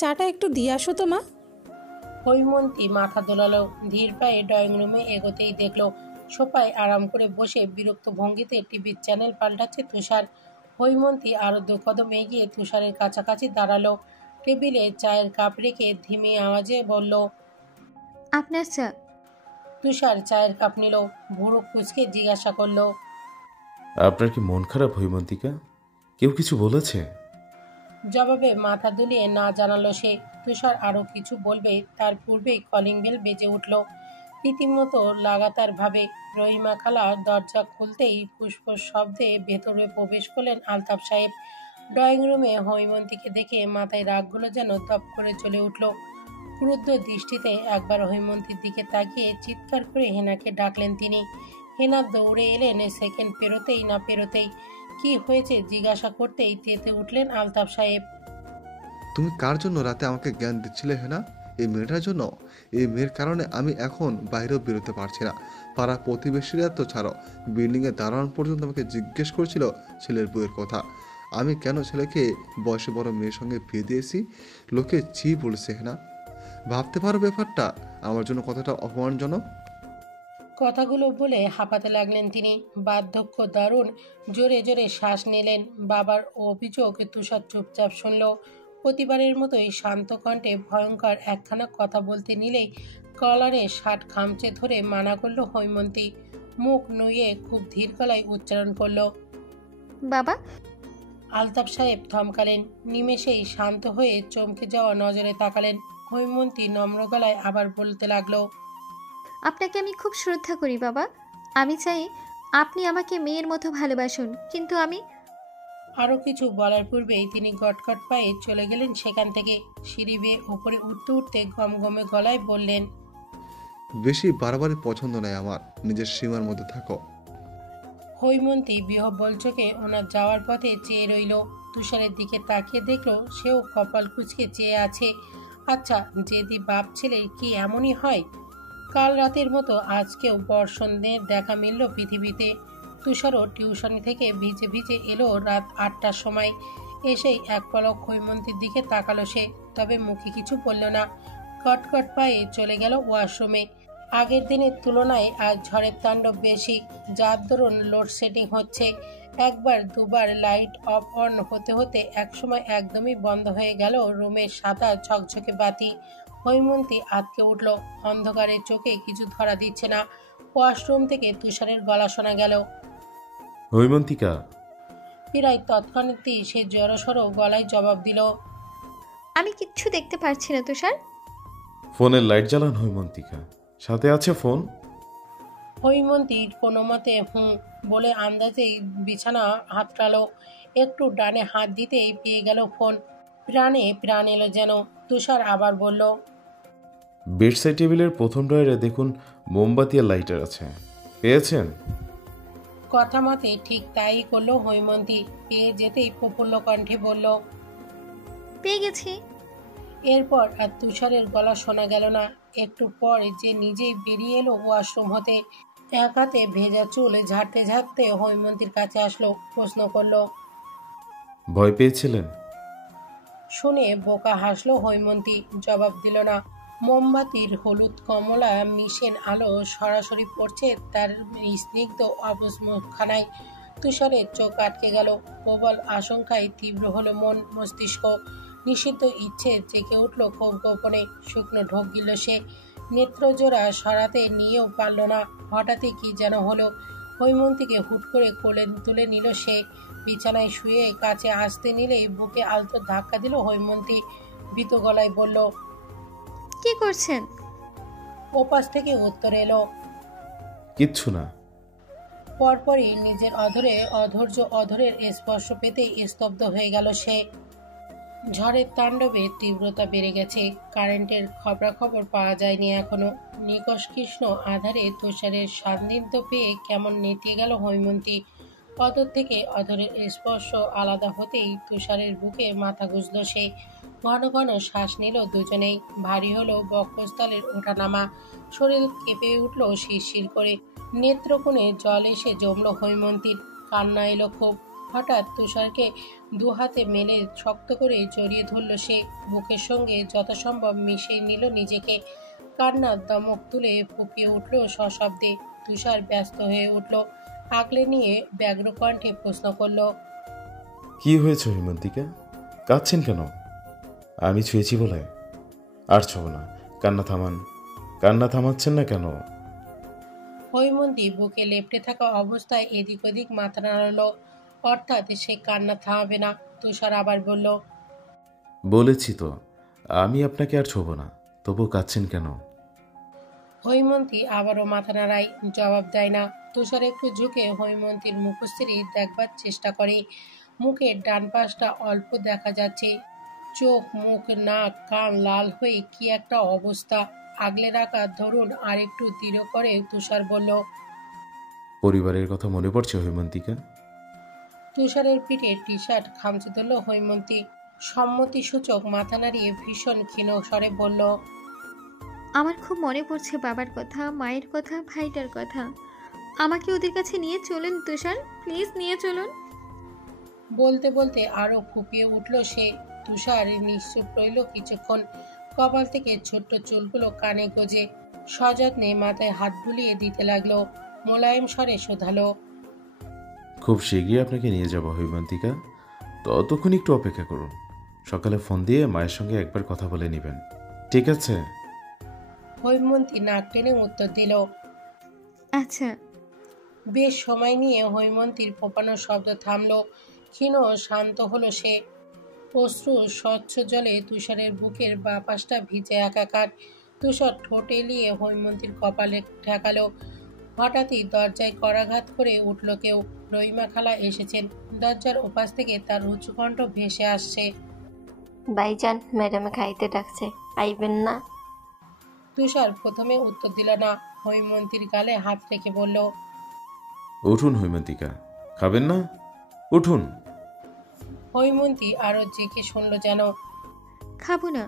চাটা একটু দিয়ে আসো তো মা। হৈমন্তী মাথা দোলালো। ধীর পায়ে ড্রয়িং রুমে এগোতেই দেখলো সোফায় আরাম করে বসে বিরক্ত ভঙ্গিতে টিভির চ্যানেল পাল্টাচ্ছে তুষার। হৈমন্তী আরো 2 কদম এগিয়ে তুষারের কাছাকাছি দাঁড়ালো। টেবিলে চায়ের কাপ রেখে ধিমে আওয়াজে বলল, আপনার চা। তুষার চায়ের কাপ নিল, ভুরু কুঁচকে জিজ্ঞাসা করলো, আপনার কি মন খারাপ হৈমন্তিকা? কেউ কিছু বলেছে? জবাবে মাথা দুলিয়ে না জানালো সে। তুষার আরো কিছু বলবে তার পূর্বেই কলিং বেল বেজে উঠল রীতিমতো লাগাতার ভাবে। রহিমা খালা দরজা খুলতেই পুষ্পর শব্দে ভেতরে প্রবেশ করলেন আলতাফ সাহেব। ড্রয়িং রুমে হৈমন্তীকে দেখে মাথায় রাগগুলো যেন দপ করে চলে উঠল। ক্রুদ্ধ দৃষ্টিতে একবার হৈমন্তীর দিকে তাকিয়ে চিৎকার করে হেনাকে ডাকলেন তিনি। হেনা দৌড়ে এলেন সেকেন্ড পেরোতেই না পেরোতেই। কি হয়েছে জিজ্ঞাসা করতেই তেতে উঠলেন আলতাফ সাহেব। তুমি কার জন্য রাতে আমাকে জ্ঞান দিচ্ছিলে হেনা? এই মেয়েটার জন্য? এই মেয়ের কারণে আমি এখন বাইরেও বেরোতে পারছি না। পাড়া প্রতিবেশীরা তো ছাড়ো, বিল্ডিংয়ে দাঁড়ানো পর্যন্ত আমাকে জিজ্ঞেস করছিল ছেলের বউয়ের কথা। আমি কেন ছেলেকে বয়সে বড় মেয়ের সঙ্গে বিয়ে দিয়েছি? লোকে ছি বলছে হেনা। ভাবতে পারো ব্যাপারটা আমার জন্য কতটা অপমানজনক? কথাগুলো বলে হাঁপাতে লাগলেন তিনি। বার্ধক্য দারুণ। জোরে জোরে শ্বাস নিলেন। বাবার অভিযোগ তুষার চুপচাপ শুনল। প্রতিবারের মতোই শান্ত কণ্ঠে ভয়ঙ্কর একখানা কথা বলতে নিলেই কলারে শার্ট খামচে ধরে মানা করল হৈমন্তী। মুখ নুয়ে খুব ধীর গলায় উচ্চারণ করল, বাবা। আলতাফ সাহেব থমকালেন। নিমেষেই শান্ত হয়ে চমকে যাওয়া নজরে তাকালেন। হৈমন্তী নম্র গলায় আবার বলতে লাগলো, আপনাকে আমি খুব শ্রদ্ধা করি বাবা। আমি চাই আপনি আমাকে মেয়ের মতো ভালোবাসুন, কিন্তু আমি। আরও কিছু বলার পূর্বেই তিনি গটগট পায়ে চলে গেলেন সেখান থেকে। সিঁড়ি বেয়ে উপরে উঠতে উঠতে গমগমে গলায় বললেন, বেশি বাড়াবাড়ি পছন্দ নয় আমার, নিজের সীমার মধ্যে থাকো। হৈমন্তী বিহ্বল চোখে ওনার যাওয়ার পথে চেয়ে রইল। তুষারের দিকে তাকিয়ে দেখল সেও কপাল কুঁচকে চেয়ে আছে। আচ্ছা, যেদি বাপ ছেলে কি এমনই হয়? কাল রাতের মতো আজকেও বর্ষণের দেখা মিলল পৃথিবীতে। তুষারও টিউশনি থেকে ভিজে ভিজে এলো রাত 8টার সময়। এসেই এক পলক হৈমন্তীর দিকে তাকালো সে, তবে মুখে কিছু বলল না। কটকট পায়ে চলে গেল ওয়াশরুমে। আগের দিনের তুলনায় আজ ঝড়ের তাণ্ডব বেশি, যার দরুন লোডশেডিং হচ্ছে। একবার দুবার লাইট অফ অন হতে হতে একসময় একদমই বন্ধ হয়ে গেল রুমের সাদা ঝকঝকে বাতি। হৈমন্তী আটকে উঠল। অন্ধকারে চোখে কিছু ধরা দিচ্ছে না। ওয়াশরুম থেকে তুষারের গলা শোনা গেল। হৈমন্তিকা। প্রায় তৎক্ষণাৎই সে জড়সড় গলায় জবাব দিল, আমি কিচ্ছু দেখতে পারছি না তুষার। ফোনের লাইট জ্বালান হৈমন্তিকা, সাথে আছে ফোন। হৈমন্তী কোনো মতে বলে আন্দাজেই বিছানা হাতড়ালো। একটু ডানে হাত দিতেই পেয়ে গেল ফোন। প্রাণে প্রাণ এলো যেন। তুষার আবার বলল, বেডসাইড টেবিলের প্রথম ড্রয়ারে দেখুন মোমবাতি আর লাইটার আছে, পেয়েছেন? কথা মতে ঠিক তাই করলো হৈমন্তী। পেয়ে যেতেই প্রফুল্ল কণ্ঠে বলল, পেয়ে গেছি। এরপর আর তুষারের গলা শোনা গেল না। একটু পর যে নিজেই বেরিয়ে এলো ওয়াশরুম হতে। এক হাতে ভেজা চুল ঝাড়তে ঝাড়তে হৈমন্তীর কাছে আসলো, প্রশ্ন করলো। ভয় পেয়েছিলেন? শুনে বোকা হাসলো হৈমন্তী, জবাব দিল না। মোমবাতির হলুদ কমলা মিশেন আলো সরাসরি পড়ছে তার স্নিগ্ধ অবুজ মুখখানায়। তুষারের চোখ আটকে গেল। প্রবল আশঙ্কায় তীব্র হলো মন মস্তিষ্ক। নিষিদ্ধ ইচ্ছে জেগে উঠল খুব গোপনে। শুকনো ঢোক গিল সে। নেত্রজোড়া সরাতে নিয়েও পারল না। হঠাৎই কি যেন হলো, হৈমন্তীকে হুট করে কোলে তুলে নিল সে। বিছানায় শুয়ে কাছে আসতে নিলেই বুকে আলতো ধাক্কা দিল হৈমন্তী। ভীত গলায় বলল, কি করছেন? ওপাশ থেকে উত্তর এলো, কিচ্ছু না। পরপরই নিজের অধরের স্পর্শ পেতেই স্তব্ধ হয়ে গেল সে। ঝড়ের তাণ্ডবে তীব্রতা বেড়ে গেছে। কারেন্টের খবরাখবর পাওয়া যায়নি এখনো। নিকষ কৃষ্ণ আধারে তুষারের সান্নিধ্য পেয়ে কেমন নেতিয়ে গেল হৈমন্তী। অধর থেকে অধরের স্পর্শ আলাদা হতেই তুষারের বুকে মাথা গুঁজল সে। ঘন ঘন শ্বাস নিল দুজনেই। ভারী হলো বক্ষস্থলের ওঠানামা। শরীর কেঁপে উঠল শিরশির করে। নেত্রকোণে জল এসে জমল হৈমন্তীর। কান্না এলো খুব। হঠাৎ তুষারকে দু হাতে মেলে শক্ত করে জড়িয়ে ধরল সে। বুকের সঙ্গে যথাসম্ভব মিশিয়ে নিল নিজেকে। কান্নার দমক তুলে ফুঁপিয়ে উঠল সশব্দে। তুষার ব্যস্ত হয়ে উঠল। আগলে নিয়ে ব্যগ্র কণ্ঠে প্রশ্ন করল, কি হয়েছে হৈমন্তিকা? কাঁদছেন কেন? আমি ছুঁয়েছি বলে? আর ছোব না, কান্না থামান। কান্না থামাচ্ছেন না কেন? হৈমন্তী বুকে লেপ্টে থাকা অবস্থায় এদিক ওদিক মাথা নাড়ল, অর্থাৎ সে কান্না থামাবে না। তুষার আবার বলল, বলেছি তো আমি আপনাকে আর ছোব না, তবু কাঁদছেন কেন? হৈমন্তী আবারও মাথা নাড়ায়, জবাব দেয় না। তুষার একটু ঝুঁকে হৈমন্তীর মুখশ্রী দেখবার চেষ্টা করে। মুখের ডান পাশটা অল্প দেখা যাচ্ছে। চোখ, মুখ, নাক, কান লাল হয়ে কি একটা অবস্থা। আগলে রাখা ধরুন আর একটু দৃঢ় করে তুষার বলল, পরিবারের কথা মনে পড়ছে হৈমন্তিকা? তুষারের পিঠে টি শার্ট খামচে ধরল হৈমন্তী। সম্মতিসূচক মাথা নাড়িয়ে ভীষণ ক্ষীণ স্বরে বলল, আমার খুব মনে পড়ছে বাবার কথা, মায়ের কথা, ভাইটার কথা। আমাকে ওদের কাছে নিয়ে চলুন তুষার, প্লিজ নিয়ে চলুন। বলতে বলতে আরো ফুপিয়ে উঠল সে। তুষার নিশ্চুপ রইল কিছুক্ষণ। কপাল থেকে ছোট্ট চুলগুলো কানে গজে সযত্নে মাথায় হাত বুলিয়ে দিতে লাগলো। মোলায়েম স্বরে শোধালো, খুব শীঘ্রই আপনাকে নিয়ে যাব হৈমন্তিকা, ততক্ষণ একটু অপেক্ষা করুন। সকালে ফোন দিয়ে মায়ের সঙ্গে একবার কথা বলে নেবেন, ঠিক আছে? হৈমন্তী নাক টেনে উত্তর দিল। আচ্ছা। বেশ সময় নিয়ে হৈমন্তীর ফোপানোর শব্দ থামলো। ক্ষীণ শান্ত হলো সে। অশ্রু স্বচ্ছ জলে তুষারের বুকের বা পাশটা ভিজে একাকার। তুষার ঠোঁট এলিয়ে হৈমন্তীর কপালে ঠেকালো। হঠাৎই দরজায় করাঘাত করে উঠল কেউ। রহিমা খালা এসেছেন। দরজার ওপাশ থেকে তার উঁচু কণ্ঠ ভেসে আসছে, ভাইজান ম্যাডামে খাইতে ডাকছে, আইবেন না? তুষার প্রথমে উত্তর দিল না। হৈমন্তীর গালে হাত রেখে বলল, উঠুন হৈমন্তিকা, খাবেন না? উঠুন। হৈমন্তী আরো জেগে শুনল যেন। খাবো না,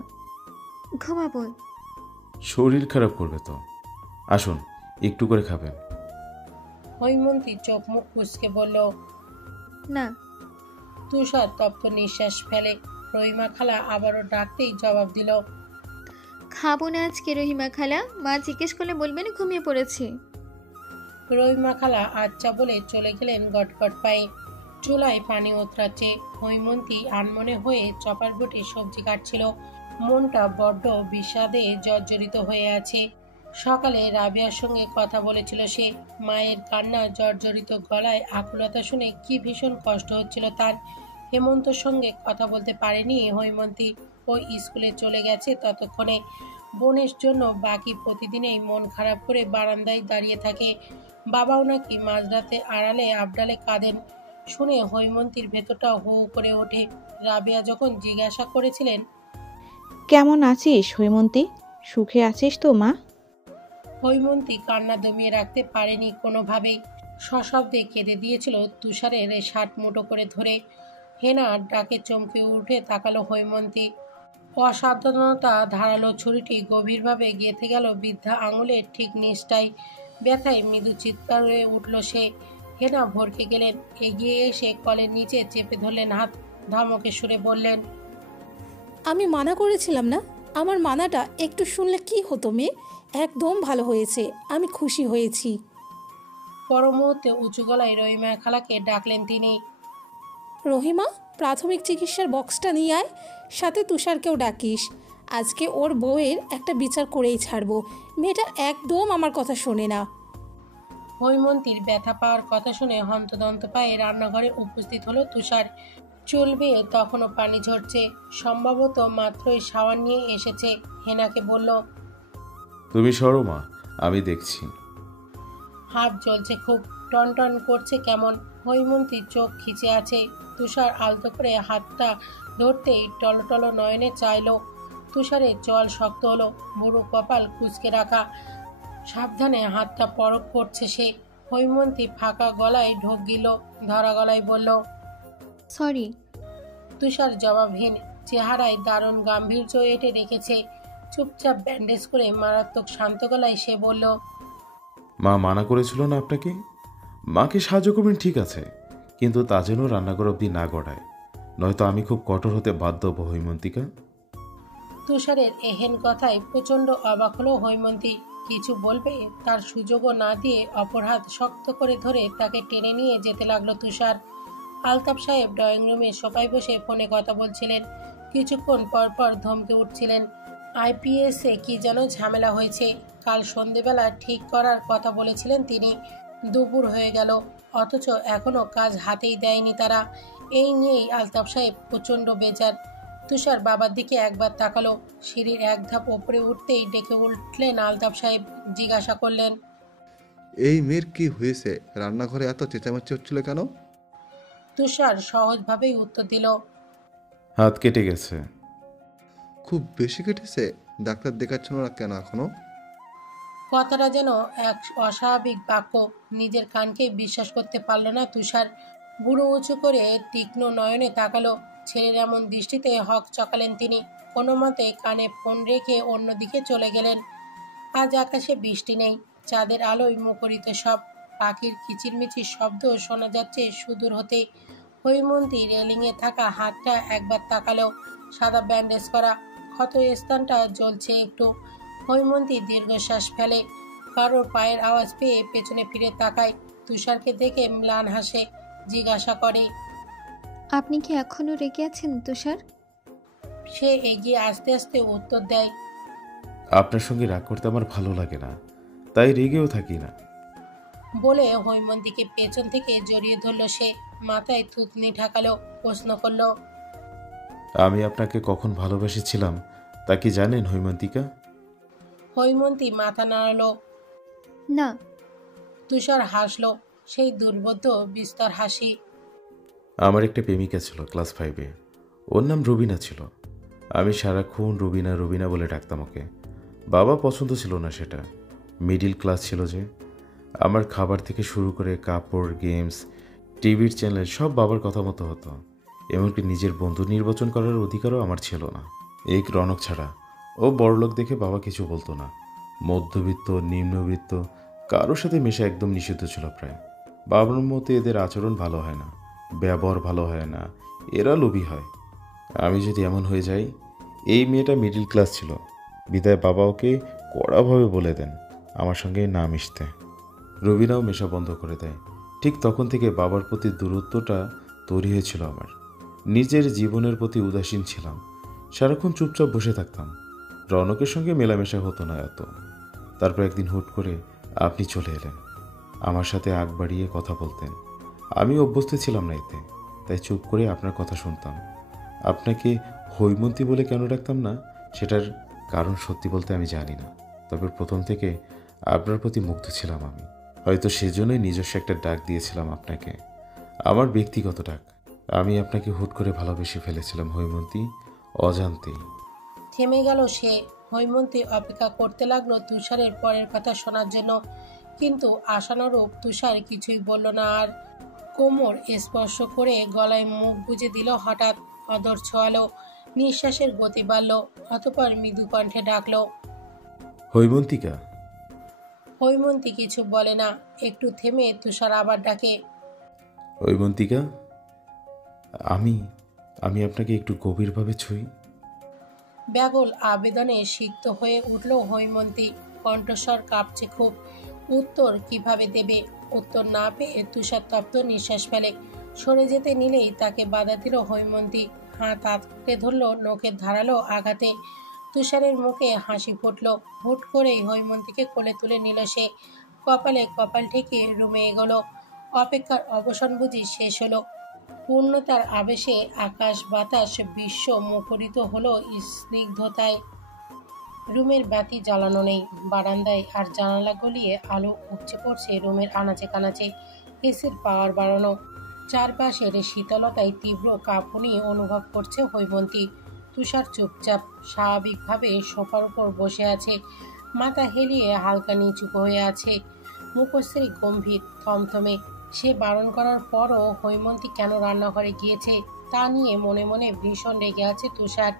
ঘুমাবো। শরীর খারাপ করবে তো। আসুন, একটু করে খাবেন। হৈমন্তী চোখ মুখ কুঁচকে বলল, না। তুষার তপ্ত নিঃশ্বাস ফেলে। রহিমা খালা আবারও ডাকতেই জবাব দিল, খাবো না আজকে রহিমা খালা, মা জিজ্ঞেস করলে বলবেন ঘুমিয়ে পড়েছি। রহিমা খালা আচ্ছা বলে চলে গেলেন গটগট পায়ে। চুলায় পানি ওতরাচ্ছে। হৈমন্তী আনমনে হয়ে চপার বটে সবজি কাটছিল। মনটা বড্ড বিষাদে জর্জরিত হয়ে আছে। সকালে রাবিয়ার সঙ্গে কথা বলেছিল সে। মায়ের কান্না জর্জরিত গলায় আকুলতা শুনে কি ভীষণ কষ্ট হচ্ছিল তার। হেমন্তর সঙ্গে কথা বলতে পারেনি হৈমন্তী। ওই স্কুলে চলে গেছে ততক্ষণে। বোনের জন্য বাকি প্রতিদিনেই মন খারাপ করে বারান্দায় দাঁড়িয়ে থাকে। বাবাও নাকি মাঝরাতে আড়ালে আবডালে কাঁদেন। শুনে হৈমন্তীর ভেতরটা হু হু করে ওঠে। রাবিয়া যখন জিজ্ঞাসা করেছিলেন, কেমন আছিস হৈমন্তী? সুখে আছিস তো মা? হৈমন্তী কান্না দমিয়ে রাখতে পারেনি কোনোভাবেই। সশব্দে কেঁদে দিয়েছিল তুষারের শার্ট মুঠো করে ধরে। হেনার ডাকে চমকে উঠে তাকালো হৈমন্তী। অসাবধানতা ধারালো ছুরিটি গভীরভাবে গেঁথে গেল বৃদ্ধা আঙুলের ঠিক নিচটায়। ব্যথায় মৃদু চিৎকার হয়ে উঠল সে। হেনা ভরকে গেলেন। এগিয়ে এসে কলের নিচে চেপে ধরলেন হাত। ধমকে সুরে বললেন, আমি মানা করেছিলাম না? আমার মানাটা একটু শুনলে কি হতো মেয়ে? একদম ভালো হয়েছে, আমি খুশি হয়েছি। পর মুহূর্তে উঁচু গলায় রহিমা খালাকে ডাকলেন তিনি। রহিমা, প্রাথমিক চিকিৎসার বক্সটা নিয়ে আয়, সাথে তুষারকেও ডাকিস। আজকে ওর বউয়ের একটা বিচার করেই ছাড়বো। মেয়েটা একদম আমার কথা শোনে না। হৈমন্তীর ব্যথা পাওয়ার কথা শুনে হন্তদন্ত পায়ে রান্নাঘরে উপস্থিত হলো তুষার। চুল বেয়ে তখনও পানি ঝরছে, সম্ভবত মাত্রই শাওয়ার নিয়ে এসেছে। হেনাকে বলল, তুমি সরো মা, আমি দেখছি। হাত জ্বলছে খুব, টনটন করছে কেমন। হৈমন্তী চোখ খিচে আছে। তুষার আলতো করে হাতটা ধরতেই টলটল নয়নে চাইল। তুষারের জল শক্ত হলো, বুড়ো কপাল কুঁচকে রাখা। সাবধানে হাতটা পরখ করছে সে। হৈমন্তী ফাঁকা গলায় ঢোক গিল, ধরা গলায় বলল, সরি। তুষার জবাবহীন, চেহারায় দারুণ গাম্ভীর্য এঁটে রেখেছে। চুপচাপ ব্যান্ডেজ করে মারাত্মক শান্ত গলায় সে বলল, মা মানা করেছিল না আপনাকে? মাকে সাহায্য করবেন ঠিক আছে, কিন্তু তা যেন রান্নাঘর অবধি না গড়ায়, নয়তো আমি খুব কঠোর হতে বাধ্য হব হৈমন্তিকা। তুষারের এহেন কথায় প্রচণ্ড অবাক হলো হৈমন্তী। কিছু বলবে তার সুযোগও না দিয়ে অপর হাত শক্ত করে ধরে তাকে টেনে নিয়ে যেতে লাগলো তুষার। আলতাফ সাহেব ড্রয়িং রুমে সোফায় বসে ফোনে কথা বলছিলেন। কিছুক্ষণ পর পর ধমকে উঠছিলেন। আইপিএসে কি যেন ঝামেলা হয়েছে, কাল সন্ধেবেলা ঠিক করার কথা বলেছিলেন তিনি। দুপুর হয়ে গেল, অথচ এখনও কাজ হাতেই দেয়নি তারা। এই নিয়েই আলতাফ সাহেব প্রচণ্ড বেজার। তুষার বাবার দিকে একবার তাকালো। সিঁড়ির এক ধাপ ওপরে উঠতেই ডেকে উঠলেন আলতাফ সাহেব। জিজ্ঞাসা করলেন, এই মেয়ের কি হয়েছে? রান্নাঘরে এত চেঁচামেচি হচ্ছিল কেন? তুষার সহজভাবেই উত্তর দিল, হাত কেটে গেছে। খুব বেশি কেটেছে? ডাক্তার দেখাচ্ছিল না কেন এখনো? কথাটা যেন এক অস্বাভাবিক বাক্য। নিজের কানকে বিশ্বাস করতে পারল না তুষার। বুড়ো উঁচু করে তীক্ষ্ণ নয়নে তাকালো। ছেলের এমন দৃষ্টিতে হক চকালেন তিনি। কোনো মতে কানে ফোন রেখে অন্যদিকে চলে গেলেন। আজ আকাশে বৃষ্টি নেই, চাঁদের আলোয় মুখরিত সব। পাখির কিচিরমিচির শব্দ শোনা যাচ্ছে সুদূর হতে। হৈমন্তী রেলিংয়ে থাকা হাতটা একবার তাকালো। সাদা ব্যান্ডেজ করা, ক্ষত স্থানটা জ্বলছে একটু। হৈমন্তী দীর্ঘশ্বাস ফেলে। কারোর পায়ের আওয়াজ পেয়ে পেছনে ফিরে তাকায়। তুষারকে দেখে ম্লান হাসে। জিজ্ঞাসা করে, আপনি কি এখনো রেগে আছেন তুষার? সে এগিয়ে আস্তে আস্তে উত্তর দেয়, আপনার সঙ্গে রাগ করতে আমার ভালো লাগে না, তাই রেগেও থাকি না। বলে হৈমন্তীকে পেছন থেকে জড়িয়ে ধরল সে। মাথায় থুতনি ঠাকালো। প্রশ্ন করল, আমি আপনাকে কখন ভালোবেসেছিলাম তা কি জানেন হৈমন্তিকা? হৈমন্তী মাথা নাড়ালো। না। তুষার হাসলো, সেই দুর্বোধ্য বিস্তর হাসি। আমার একটা প্রেমিকা ছিল ক্লাস 5-এ, ওর নাম রুবিনা ছিল। আমি সারাক্ষণ রুবিনা রুবিনা বলে ডাকতাম ওকে। বাবা পছন্দ ছিল না সেটা, মিডিল ক্লাস ছিল যে। আমার খাবার থেকে শুরু করে কাপড়, গেমস, টিভির চ্যানেল সব বাবার কথা মতো হতো। এমনকি নিজের বন্ধু নির্বাচন করার অধিকারও আমার ছিল না, এই রনক ছাড়া। ও বড়লোক দেখে বাবা কিছু বলতো না। মধ্যবিত্ত, নিম্নবিত্ত কারোর সাথে মেশা একদম নিষিদ্ধ ছিল প্রায়। বাবার মতে এদের আচরণ ভালো হয় না, ব্যবহার ভালো হয় না, এরা লোভী হয়। আমি যদি এমন হয়ে যাই, এই মেয়েটা মিডল ক্লাস ছিল বিদায় বাবা ওকে কড়াভাবে বলে দেন আমার সঙ্গে না মিশতে। রবিনাও মেশা বন্ধ করে দেয়। ঠিক তখন থেকে বাবার প্রতি দূরত্বটা তৈরি হয়েছিল আমার। নিজের জীবনের প্রতি উদাসীন ছিলাম, সারাক্ষণ চুপচাপ বসে থাকতাম। রনকের সঙ্গে মেলামেশা হতো না এত। তারপর একদিন হুট করে আপনি চলে এলেন, আমার সাথে আগ বাড়িয়ে কথা বলতেন। আমি অভ্যস্ত ছিলাম না এতে, তাই চুপ করে আপনার কথা শুনতাম। আপনাকে হৈমন্তী বলে কেন ডাকতাম না সেটার কারণ সত্যি বলতে আমি জানি না, তবে প্রথম থেকে আপনার প্রতি মুগ্ধ ছিলাম আমি। হয়তো সেজন্যই নিজস্ব একটা ডাক দিয়েছিলাম আপনাকে, আমার ব্যক্তিগত ডাক। আমি আপনাকে হুট করে ভালোবেসে ফেলেছিলাম হৈমন্তী, অজান্তেই। থেমে গেল সে। হৈমন্তী অপেক্ষা করতে লাগলো তুষারের পরের কথা শোনার জন্য, কিন্তু আশানুরূপ তুষার কিছুই বলল না আর। কোমর স্পর্শ করে গলায় মুখ গুজে দিল হঠাৎ। অদর ছোঁয়ালো, নিঃশ্বাসের গতি বাড়ল। অতঃপর মৃদু কণ্ঠে ডাকলো, হৈমন্তিকা। হৈমন্তী কিছু বলে না। একটু থেমে তুষার আবার ডাকে, হৈমন্তিকা, আমি আমি আপনাকে একটু গভীরভাবে ছুঁই। ব্যাকুল আবেদনে সিক্ত হয়ে উঠল হৈমন্তী। কণ্ঠস্বর কাঁপছে খুব। উত্তর কিভাবে দেবে? উত্তর না পেয়ে তুষার তপ্ত নিঃশ্বাস ফেলে। সরে যেতে নিলেই তাকে বাধা দিল হৈমন্তী। হাত আঁকড়ে ধরল নখের ধারালো আঘাতে। তুষারের মুখে হাসি ফুটল। হুট করেই হৈমন্তীকে কোলে তুলে নিল সে। কপালে কপাল ঠেকিয়ে রুমে এগোলো। অপেক্ষার অবসান বুঝি শেষ হলো। পূর্ণতার আবেশে আকাশ বাতাস বিশ্ব মুখরিত হলো স্নিগ্ধতায়। রুমের বাতি জ্বালানো নেই। বারান্দায় আর জানালা গলিয়ে আলো উপচে পড়ছে রুমের আনাচে কানাচে। এসির পাওয়ার বাড়ানো। চারপাশের শীতলতায় তীব্র কাঁপুনি অনুভব করছে হৈমন্তী। তুষার চুপচাপ স্বাভাবিকভাবে সোফার উপর বসে আছে। মাথা হেলিয়ে হালকা নিচু হয়ে আছে। মুখশ্রী গম্ভীর, থমথমে। সে বারণ করার পরও হৈমন্তী কেন রান্নাঘরে গিয়েছে তা নিয়ে মনে মনে ভীষণ রেগে আছে তুষার।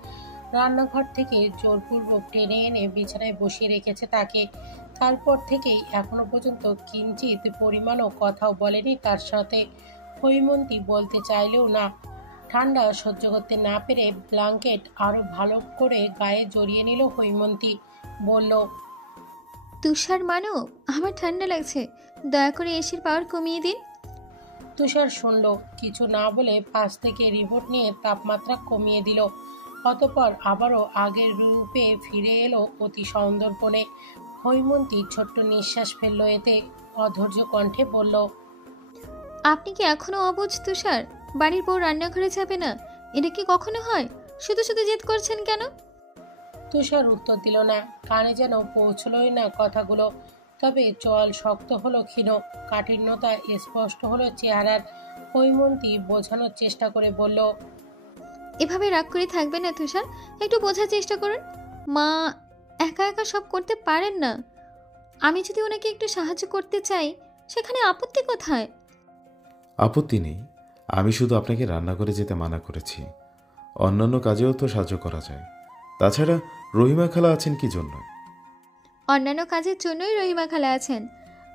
রান্নাঘর থেকে জোরপূর্বক টেনে এনে বিছানায় বসিয়ে রেখেছে তাকে। তারপর থেকেই এখনো পর্যন্ত কিঞ্চিত পরিমাণও কথাও বলেনি তার সাথে। হৈমন্তী বলতে চাইলেও না। ঠান্ডা সহ্য করতে না পেরে ব্ল্যাঙ্কেট আরো ভালো করে গায়ে জড়িয়ে নিল হৈমন্তী। বলল, তুষার মানো, আমার ঠান্ডা লাগছে, দয়া করে এসির পাওয়ার কমিয়ে দিন। তুষার শুনল। কিছু না বলে পাশ থেকে রিমোট নিয়ে তাপমাত্রা কমিয়ে দিল। অতঃপর আবারও আগের রূপে ফিরে এলো অতি সন্দর্পণে। হৈমন্তী ছোট্ট নিঃশ্বাস ফেলল। এতে অধৈর্য কণ্ঠে বলল, আপনি কি এখনো অবুঝ তুষার? বাড়ির বউ রান্নাঘরে যাবে না, এটা কি কখনো হয়? শুধু শুধু জেদ করছেন কেন? তুষার উত্তর দিল না। কানে যেন পৌঁছলই না কথাগুলো। তবে চোয়াল শক্ত হলো ক্ষীণ, কাঠিন্যতা স্পষ্ট হলো চেহারার। হৈমন্তী বোঝানোর চেষ্টা করে বলল, এভাবে রাগ করে থাকবে না তুষার, একটু বোঝার চেষ্টা করুন। মা একা একা সব করতে পারেন না। আমি যদি ওনাকে একটু সাহায্য করতে চাই, সেখানে আপত্তি কোথায়? আপত্তি নেই। আমি শুধু আপনাকে রান্না করে যেতে মানা করেছি। অন্যান্য কাজেও তো সাহায্য করা যায়। তাছাড়া রহিমা খালা আছেন কি জন্য? অন্যান্য কাজের জন্যই রহিমা খালা আছেন।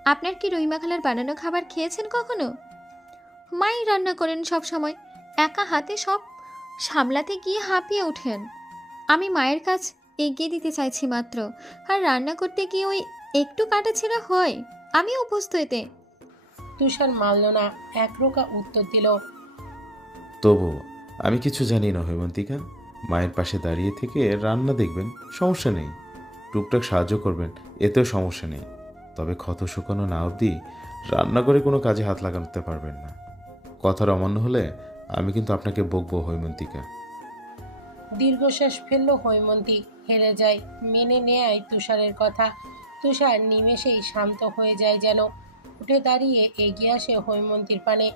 আপনার কি রহিমা খালার বানানো খাবার খেয়েছেন কখনো? মাই রান্না করেন সব সময়, একা হাতে সব সামলাতে গিয়ে হাঁপিয়ে ওঠেন। আমি মায়ের কাজ এগিয়ে দিতে চাইছি মাত্র, আর রান্না করতে গিয়ে ওই একটু কাটাছেঁড়া হয়। আমি অভ্যস্ত এতে। তুষার মানল না, একরোকা উত্তর দিল, তবু আমি কিছু জানি না হৈমন্তিকা। মায়ের পাশে দাঁড়িয়ে থেকে রান্না দেখবেন, সমস্যা নেই। টুকটাক সাহায্য করবেন, এতেও সমস্যা নেই। তবে ক্ষত শুকানো না অবধি রান্না করে কোনো কাজে হাত লাগাতে পারবেন না। কথার অমান্য হলে আমি কিন্তু আপনাকে বকবো হৈমন্তিকা। দীর্ঘশ্বাস ফেলল হৈমন্তী। হেরে যায়, মেনে নেয় তুষারের কথা। তুষার নিমেষেই শান্ত হয়ে যায় যেন। উঠে দাঁড়িয়ে এগিয়ে আসে হৈমন্তীর পানে।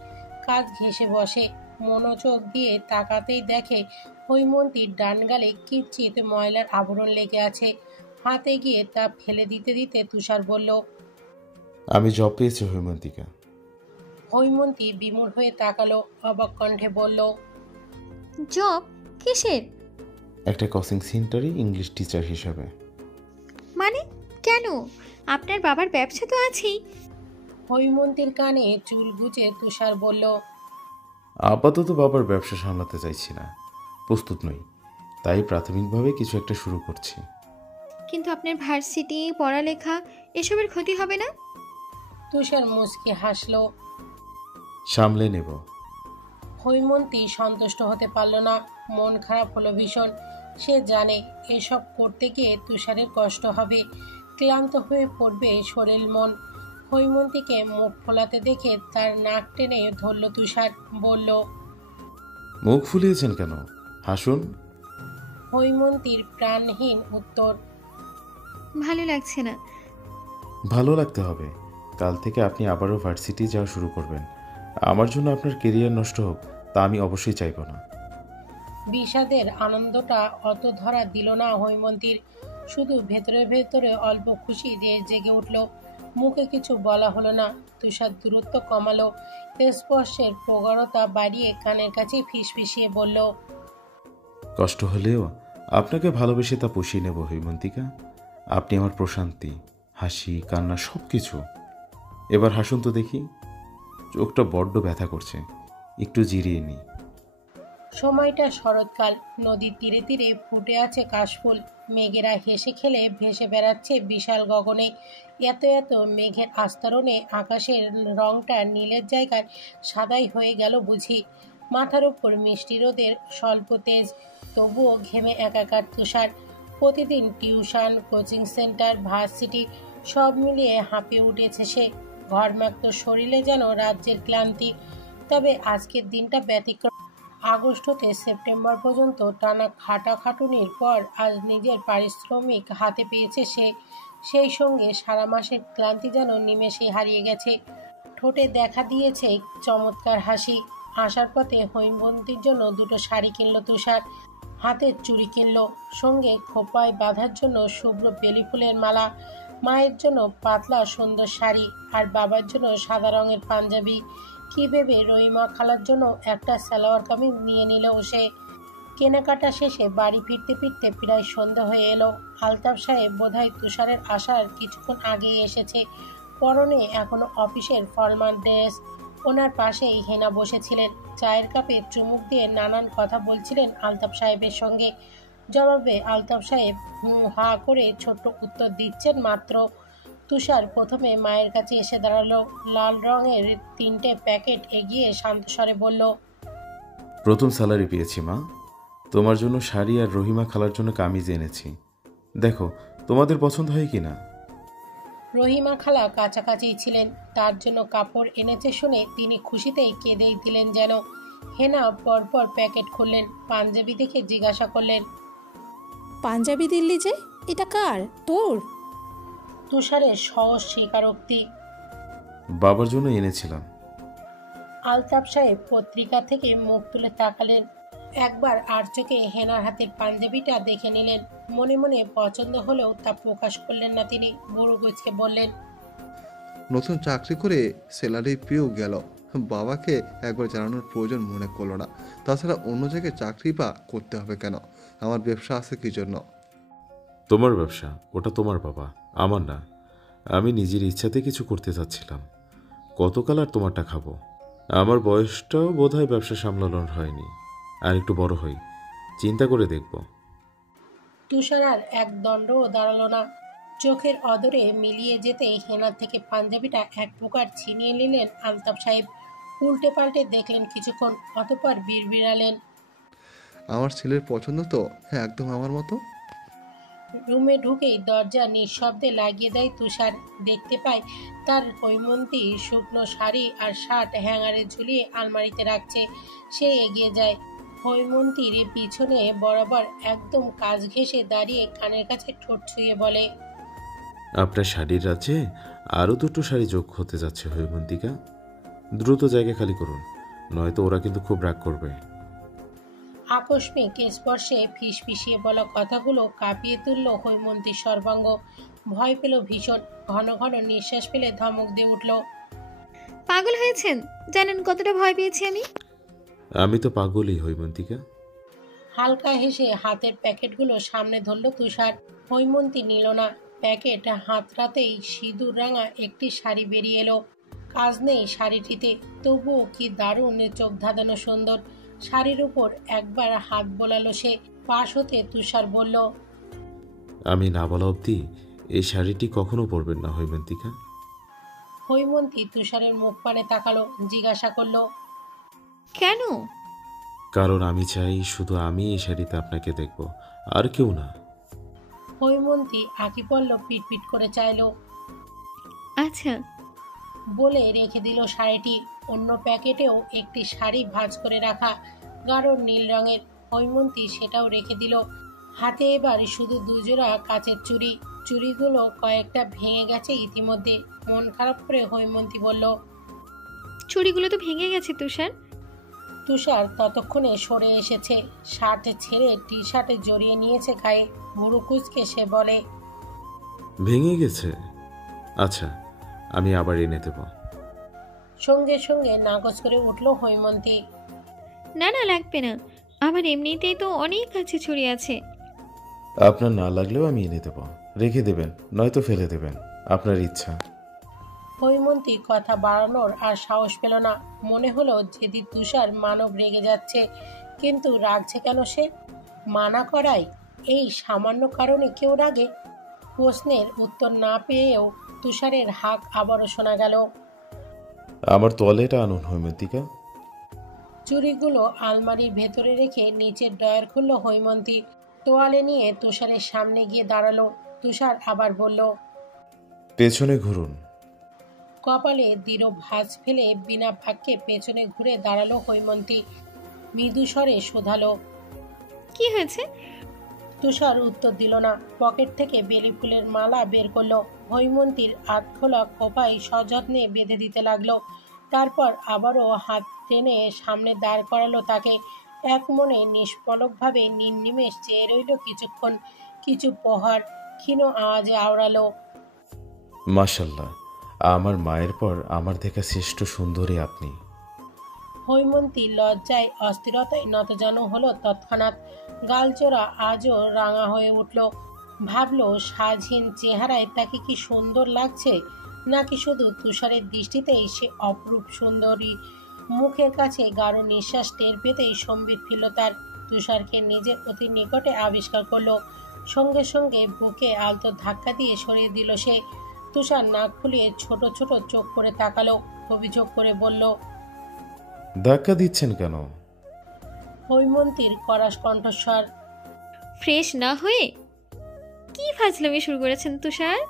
কাজ ঘেঁষে বসে। মনোযোগ দিয়ে তাকাতেই দেখে হৈমন্তীর ডান গালে কিঞ্চিত ময়লার আবরণ লেগে আছে। হাতে গিয়ে তা ফেলে দিতে দিতে তুষার বলল, আমি জব পেয়েছি হৈমন্তিকা। হৈমন্তী বিমূঢ় হয়ে তাকালো। অবাক কণ্ঠে বলল, জব? কিসের? একটা কোচিং সেন্টারে ইংলিশ টিচার হিসাবে। মানে কেন? আপনার বাবার ব্যবসা তো আছেই। হৈমন্তীর কানে চুল গুজে তুষার বলল, আপাতত বাবার ব্যবসা সামলাতে চাইছি না, প্রস্তুত নই। তাই প্রাথমিকভাবে কিছু একটা শুরু করছি। কিন্তু আপনার ভার্সিটি, পড়ালেখা এসবের ক্ষতি হবে না? তুষার মুচকি হাসল। সামলে নেব। হৈমন্তী সন্তুষ্ট হতে পারল না। মন খারাপ হলো ভীষণ। সে জানে এসব করতে গিয়ে তুষারের কষ্ট হবে, ক্লান্ত হয়ে পড়বে শরীর মন। হৈমন্তীকে মুখ ফোলাতে দেখে তার নাক টেনে ধরল তুষার। বলল, মুখ ফুলিয়েছেন কেন? হাসুন। হৈমন্তীর প্রাণহীন উত্তর, ভালো লাগছে না। ভালো লাগতে হবে। কাল থেকে আপনি আবারও ভার্সিটি যাওয়া শুরু করবেন। আমার জন্য আপনার কেরিয়ার নষ্ট হোক তা আমি অবশ্যই চাইব না। বিষাদের আনন্দটা অত ধরা দিল না হৈমন্তীর। শুধু ভেতরে ভেতরে অল্প খুশি জেগে উঠল। মুখে কিছু বলা হলো না। তুষার দূরত্ব কমালো, স্পর্শের প্রগাঢ়তা বাড়িয়ে কানের কাছে ফিসফিসিয়ে বলল, কষ্ট হলেও আপনাকে ভালোবেসে তা পুষিয়ে নেব হৈমন্তিকা। আপনি আমার প্রশান্তি, হাসি, কান্না সব কিছু। এবার হাসুন তো দেখি। চোখটা বড্ড ব্যথা করছে, একটু জিরিয়ে নিই। সময়টা শরৎকাল। নদীর তীরে তীরে ফুটে আছে কাশফুল। মেঘেরা হেসে খেলে ভেসে বেড়াচ্ছে বিশাল গগনে। এত এত মেঘের আস্তরণে আকাশের রংটা নীলের জায়গায় সাদাই হয়ে গেল বুঝি। মাথার উপর মিষ্টি রোদের স্বল্প তেজ, তবুও ঘেমে একাকার তুষার। প্রতিদিন টিউশন, কোচিং সেন্টার, ভার্সিটি সব মিলিয়ে হাঁপিয়ে উঠেছে সে। ঘরমাক্ত শরীরে যেন রাজ্যের ক্লান্তি। তবে আজকের দিনটা ব্যতিক্রম। আগস্ট হতে সেপ্টেম্বর পর্যন্ত টানা খাটাখাটুনির পর আজ নিজের পারিশ্রমিক হাতে পেয়েছে সে। সেই সঙ্গে সারা মাসের ক্লান্তি যেন নিমেষেই হারিয়ে গেছে। ঠোঁটে দেখা দিয়েছে চমৎকার হাসি। আসার পথে হৈমবন্তীর জন্য দুটো শাড়ি কিনল তুষার, হাতের চুড়ি কিনল, সঙ্গে খোপায় বাঁধার জন্য শুভ্র বেলি ফুলের মালা, মায়ের জন্য পাতলা সুন্দর শাড়ি, আর বাবার জন্য সাদা রঙের পাঞ্জাবি। কি ভেবে রহিমা খালার জন্য একটা সালোয়ার কামিজ নিয়ে নিল সে। কেনাকাটা শেষে বাড়ি ফিরতে ফিরতে প্রায় সন্ধ্যা হয়ে এলো। আলতাফ সাহেব বোধহয় তুষারের আসার কিছুক্ষণ আগেই এসেছে। পরনে এখনো অফিসের ফরমাল ড্রেস। ওনার পাশেই হেনা বসেছিলেন, চায়ের কাপে চুমুক দিয়ে নানান কথা বলছিলেন আলতাফ সাহেবের সঙ্গে। জবাবে আলতাফ সাহেব হা করে ছোট্ট উত্তর দিচ্ছেন মাত্র। তুষার প্রথমে মায়ের কাছে এসে দাঁড়ালো। লাল রঙের 3টে প্যাকেট এগিয়ে শান্ত স্বরে বলল, প্রথম স্যালারি পেয়েছি মা। তোমার জন্য শাড়ি আর রহিমা খালার জন্য কামিজ এনেছি। দেখো তোমাদের পছন্দ হয় কি না। রহিমা খালা কাছাকাছি ছিলেন, তার জন্য কাপড় এনেছে শুনে তিনি খুশিতেই কেঁদেই দিলেন যেন। হেনা পরপর প্যাকেট খুললেন, পাঞ্জাবি দেখে জিজ্ঞাসা করলেন, পাঞ্জাবি দিল্লি যে, এটা কার? তোর? তুষারের সহজ স্বীকারোক্তি। বাবার জন্য এনেছিলাম। আলতাফ সাহেব পত্রিকা থেকে মুখ তুলে তাকালেন। একবার আর চোখে হেনার হাতের পাঞ্জাবিটা দেখে নিলেন। মনে মনে পছন্দ হলেও তা প্রকাশ করলেন না তিনি। বুড়ো গুজকে বললেন, নতুন চাকরি করে স্যালারি পেয়েও গেল, বাবাকে একবার জানানোর প্রয়োজন মনে করলো না। তাছাড়া অন্য জায়গায় চাকরি বা করতে হবে কেন? আমার ব্যবসা আছে কি জন্য? তোমার ব্যবসা, ওটা তোমার বাবা, আমার না। আমি নিজের ইচ্ছাতে কিছু করতে চাচ্ছিলাম। কতকাল আর তোমারটা খাবো? আমার বয়সটাও বোধহয় ব্যবসা সামলানোর হয়নি। আর একটু বড় হই, চিন্তা করে দেখব। তুষার আর এক দণ্ডও দাঁড়ালো না। চোখের অদরে মিলিয়ে যেতেই হেনার থেকে পাঞ্জাবিটা এক প্রকার ছিনিয়ে নিলেন আলতাফ সাহেব। উল্টে পাল্টে দেখলেন কিছুক্ষণ, অতঃপর বিড়বিড়ালেন, আমার ছেলের পছন্দ তো, হ্যাঁ একদম আমার মতো। রুমে ঢুকেই দরজা নিঃশব্দে লাগিয়ে দেয় তুষার। দেখতে পায় তার হৈমন্তী শুকনো শাড়ি আর শার্ট হ্যাঙ্গারে ঝুলিয়ে আলমারিতে রাখছে। সে এগিয়ে যায়, হৈমন্তীর পিছনে বরাবর একদম কাজ ঘেঁষে দাঁড়িয়ে কানের কাছে ঠোঁট ছুঁয়ে বলে, আপনার শাড়ির রাজ্যে আরও দুটো শাড়ি যোগ হতে যাচ্ছে হৈমন্তিকা। দ্রুত জায়গা খালি করুন, নয়তো ওরা কিন্তু খুব রাগ করবে। আকস্মিক স্পর্শে ফিসফিসিয়ে বলা কথাগুলো কাঁপিয়ে তুলল হৈমন্তীর সর্বাঙ্গ। ভয় পেল ভীষণ। ঘন ঘন নিঃশ্বাস ফেলে ধমক দিয়ে উঠল, পাগল হয়েছেন? জানেন কতটা ভয় পেয়েছি আমি? আমি তো পাগলই হৈমন্তিকা। হালকা হেসে হাতের প্যাকেটগুলো সামনে ধরল তুষার। হৈমন্তী নিল না। প্যাকেট হাতড়াতেই সিঁদুর রাঙা একটি শাড়ি বেরিয়ে এলো। কাজ নেই শাড়িটিতে, তবুও কি দারুণ চোখ ধাঁধানো সুন্দর। শাড়ির উপর একবার হাত বোলালো সে। পাশ হতে তুষার বলল, আমি না বলা অবধি এই শাড়িটি কখনো পরবেন না হৈমন্তিকা। হৈমন্তী তুষারের মুখ পানে তাকালো, জিজ্ঞাসা করলো, কেন? কারণ আমি চাই শুধু আমি এই শাড়িতে আপনাকে দেখব, আর কেউ না। হৈমন্তী আঁকি পড়ল পিটপিট করে চাইল, আচ্ছা। বলে রেখে দিল শাড়িটি। অন্য প্যাকেটেও একটি শাড়ি ভাঁজ করে রাখা, গাঢ় নীল রঙের। হৈমন্তী সেটাও রেখে দিল। হাতে এবার শুধু দুজোড়া কাচের চুড়ি। চুড়িগুলো কয়েকটা ভেঙে গেছে ইতিমধ্যে। মন খারাপ করে হৈমন্তী বলল, চুড়িগুলো তো ভেঙে গেছে তুষার। তুষার ততক্ষণে সরে এসেছে, শার্ট ছেড়ে টি শার্টে জড়িয়ে নিয়েছে গায়ে। বুড়ো কুচকে সে বলে, ভেঙে গেছে? আচ্ছা, আমি আবার এনে দেব। সঙ্গে সঙ্গে নাকচ করে উঠল হৈমন্তী। না না, লাগবে না, আমার এমনিতেই তো অনেক কাছে ছুরি আছে। আপনার না লাগলেও আমি এনে দেব। রেখে দেবেন, নয়তো ফেলে দেবেন, আপনার ইচ্ছা। হৈমন্তী কথা বাড়ানোর আর সাহস পেল না। মনে হলো যেদি তুষার মানব রেগে যাচ্ছে, কিন্তু রাগছে কেন সে? মানা করায় এই সামান্য কারণে কেউ রাগে? প্রশ্নের উত্তর না পেয়েও তুষারের হাঁক আবারও শোনা গেল, আমার তোয়ালেটা আনুন হৈমন্তিকা। চুড়িগুলো আলমারির ভেতরে রেখে নিচের ড্রয়ার খুলল হৈমন্তী। তোয়ালে নিয়ে তুষারের সামনে গিয়ে দাঁড়ালো। তুষার আবার বলল, পেছনে ঘুরুন। কপালে দৃঢ় ভাঁজ ফেলে বিনা বাক্যে পেছনে ঘুরে দাঁড়ালো হৈমন্তী। মৃদু স্বরে শোধালো, কি হয়েছে? তুষার উত্তর দিল না। পকেট থেকে বেলি ফুলের মালা বের করলো। হৈমন্তীর আধখোলা খোপায় সযত্নে বেঁধে দিতে লাগলো। তারপর আবারও হাত টেনে সামনে দাঁড় করালো তাকে। এক মনে নিষ্পলকভাবে নির্নিমেষ চেয়ে রইল কিছুক্ষণ। কিছু প্রহর ক্ষীণ আওয়াজে আওড়ালো, মাশাল্লাহ, আমার মায়ের পর আমার দেখা শ্রেষ্ঠ সুন্দরী আপনি। হৈমন্তী লজ্জায় অস্থিরতায় নতজানু হলো তৎক্ষণাৎ। গালচোরা আজও রাঙা হয়ে উঠল। ভাবলো সাজহীন চেহারায় তাকে কি সুন্দর লাগছে, নাকি শুধু তুষারের দৃষ্টিতেই সে অপরূপ সুন্দরী। মুখের কাছে গাঢ় নিঃশ্বাস টের পেতেই সম্বিত ফিরল তার। তুষারকে নিজের অতি নিকটে আবিষ্কার করলো। সঙ্গে সঙ্গে বুকে আলতো ধাক্কা দিয়ে সরিয়ে দিল সে। তুষার নাক ফুলিয়ে ছোট ছোট চোখ করে তাকালো। অভিযোগ করে বলল, ধাক্কা দিচ্ছেন কেন? হৈমন্তীর কড়া কণ্ঠস্বর। ফ্রেশ না হয়ে কি ফাজলামি শুরু করেছেন তুষার?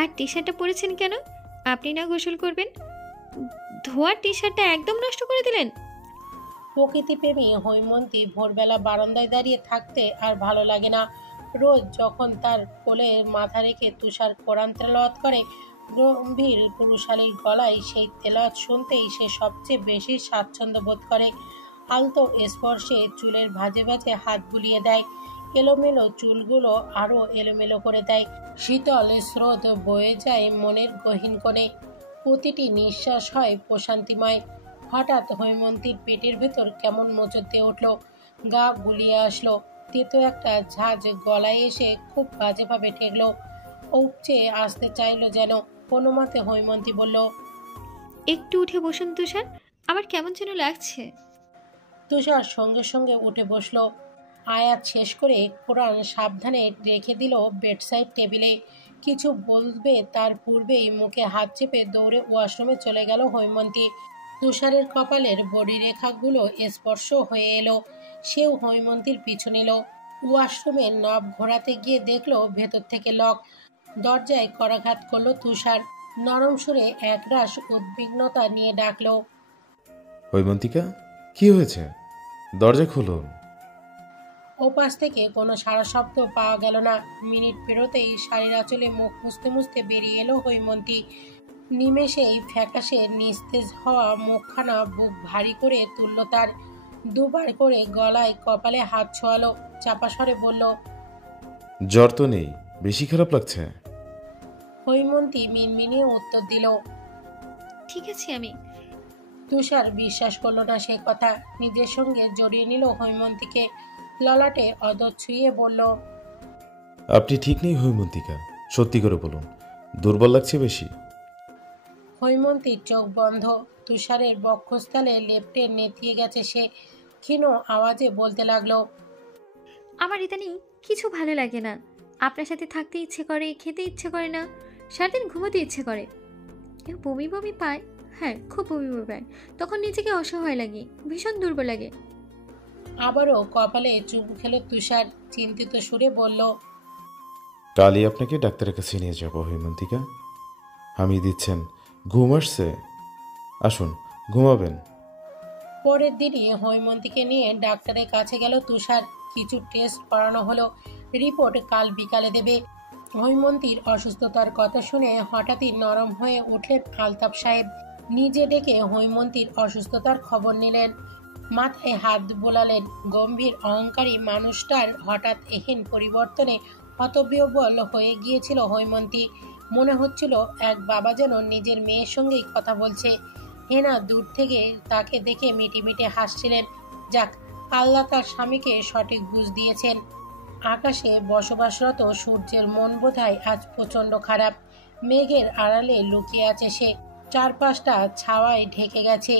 আর টি শার্টটা পরেছেন কেন? আপনি না গোসল করবেন? ধোয়ার টি শার্টটা একদম নষ্ট করে দিলেন। প্রকৃতিপ্রেমী হৈমন্তী ভোরবেলা বারান্দায় দাঁড়িয়ে থাকতে আর ভালো লাগে না। রোজ যখন তার কোলে মাথা রেখে তুষার কোরআন তেলাওয়াত করে, গম্ভীর পুরুষালীর গলায় সেই তেলাওয়াত শুনতেই সে সবচেয়ে বেশি স্বাচ্ছন্দ্য বোধ করে। আলতো স্পর্শে চুলের ভাঁজে ভাঁজে হাত বুলিয়ে দেয়। এলোমেলো চুলগুলো আরও এলোমেলো করে দেয়। শীতল স্রোত বয়ে যায় মনের গহীন কোণে। প্রতিটি নিঃশ্বাস হয় প্রশান্তিময়। হঠাৎ হৈমন্তীর পেটের ভেতর কেমন মোচড় দিয়ে উঠল। গা গুলিয়ে আসলো। তেতো একটা ঝাঁজ গলায় এসে খুব বাজেভাবে ঠেকলো। উপচে আসতে চাইলো যেন। কোনো মতে হৈমন্তী বলল, একটু উঠে বসুন তুষার, আমার কেমন যেন লাগছে। তুষার সঙ্গে সঙ্গে উঠে বসলো। আয়াত শেষ করে কোরআন সাবধানে রেখে দিল বেডসাইড টেবিলে। কিছু বলবে তার পূর্বেই মুখে হাত চেপে দৌড়ে ওয়াশরুমে চলে গেল হৈমন্তী। তুষারের কপালের বডি রেখাগুলো স্পর্শ হয়ে এলো। সেও হৈমন্তীর পিছু নিল। ওয়াশরুমের নব ঘোরাতে গিয়ে দেখলো ভেতর থেকে লক। দরজায় করাঘাত করলো তুষার। নরম সুরে একরাশ উদ্বিগ্নতা নিয়ে ডাকলো, হৈমন্তিকা, কি হয়েছে? দরজা খুলুন। ওপাশ থেকে কোনো সারা শব্দ পাওয়া গেল না। মিনিট পেরোতেই শাড়ির আঁচলে মুখ মুছতে মুছতে বেরিয়ে এলো হৈমন্তী। নিমেষেই ফ্যাকাশে নিস্তেজ হওয়া মুখখানা বুক ভারী করে তুলল তার। দুবার করে গলায় কপালে হাত ছোঁয়ালো। চাপা স্বরে বলল, জ্বর তো নেই, বেশি খারাপ লাগছে? হৈমন্তী মিনমিনিয়ে উত্তর দিল। ঠিক আছে আমি। তুষার বিশ্বাস করলো না সে কথা। নিজের সঙ্গে জড়িয়ে নিল হৈমন্তীকে। ললাটে অদর ছুঁয়ে বলল, আপনি ঠিক নেই হৈমন্তিকা, সত্যি করে বলুন, দুর্বল লাগছে বেশি? হৈমন্তীর চোখ বন্ধ। তুষারের বক্ষস্থলে লেপ্টে নেতিয়ে গেছে সে। ক্ষীণ আওয়াজে বলতে লাগলো, আমার ইদানিং কিছু ভালো লাগে না। আপনার সাথে থাকতে ইচ্ছে করে, খেতে ইচ্ছে করে না, সারাদিন ঘুমোতে ইচ্ছে করে। কেউ বমি বমি পায়, হ্যাঁ খুব বমি বমি পায়। তখন নিজেকে অসহায় লাগে, ভীষণ দুর্বল লাগে। আবারও কপালে চুমু খেল তুষার। চিন্তিত সুরে বলল, কালই আপনাকে ডাক্তারের কাছে নিয়ে যাব হৈমন্তিকা। আমি দিচ্ছেন, ঘুম আসছে, আসুন ঘুমাবেন। পরের দিনই হৈমন্তীকে নিয়ে ডাক্তারের কাছে গেল তুষার। কিছু টেস্ট করানো হলো। রিপোর্ট কাল বিকালে দেবে। হৈমন্তীর অসুস্থতার কথা শুনে হঠাৎই নরম হয়ে উঠলেন আলতাফ সাহেব। নিজে ডেকে হৈমন্তীর অসুস্থতার খবর নিলেন। মাথায় হাত বোলালেন। গম্ভীর অহংকারী মানুষটার হঠাৎ এহেন পরিবর্তনে হতবিহ্বল হয়ে গিয়েছিল হৈমন্তী। মনে হচ্ছিল এক বাবা যেন নিজের মেয়ের সঙ্গেই কথা বলছে। হেনা দূর থেকে তাকে দেখে মিটিমিটে হাসছিলেন। যাক, আল্লাহ তার স্বামীকে সঠিক বুঝ দিয়েছেন। আকাশে বসবাসরত সূর্যের মন বোধহয় আজ প্রচণ্ড খারাপ। মেঘের আড়ালে লুকিয়ে আছে সে। চারপাশটা ছাওয়ায় ঢেকে গেছে।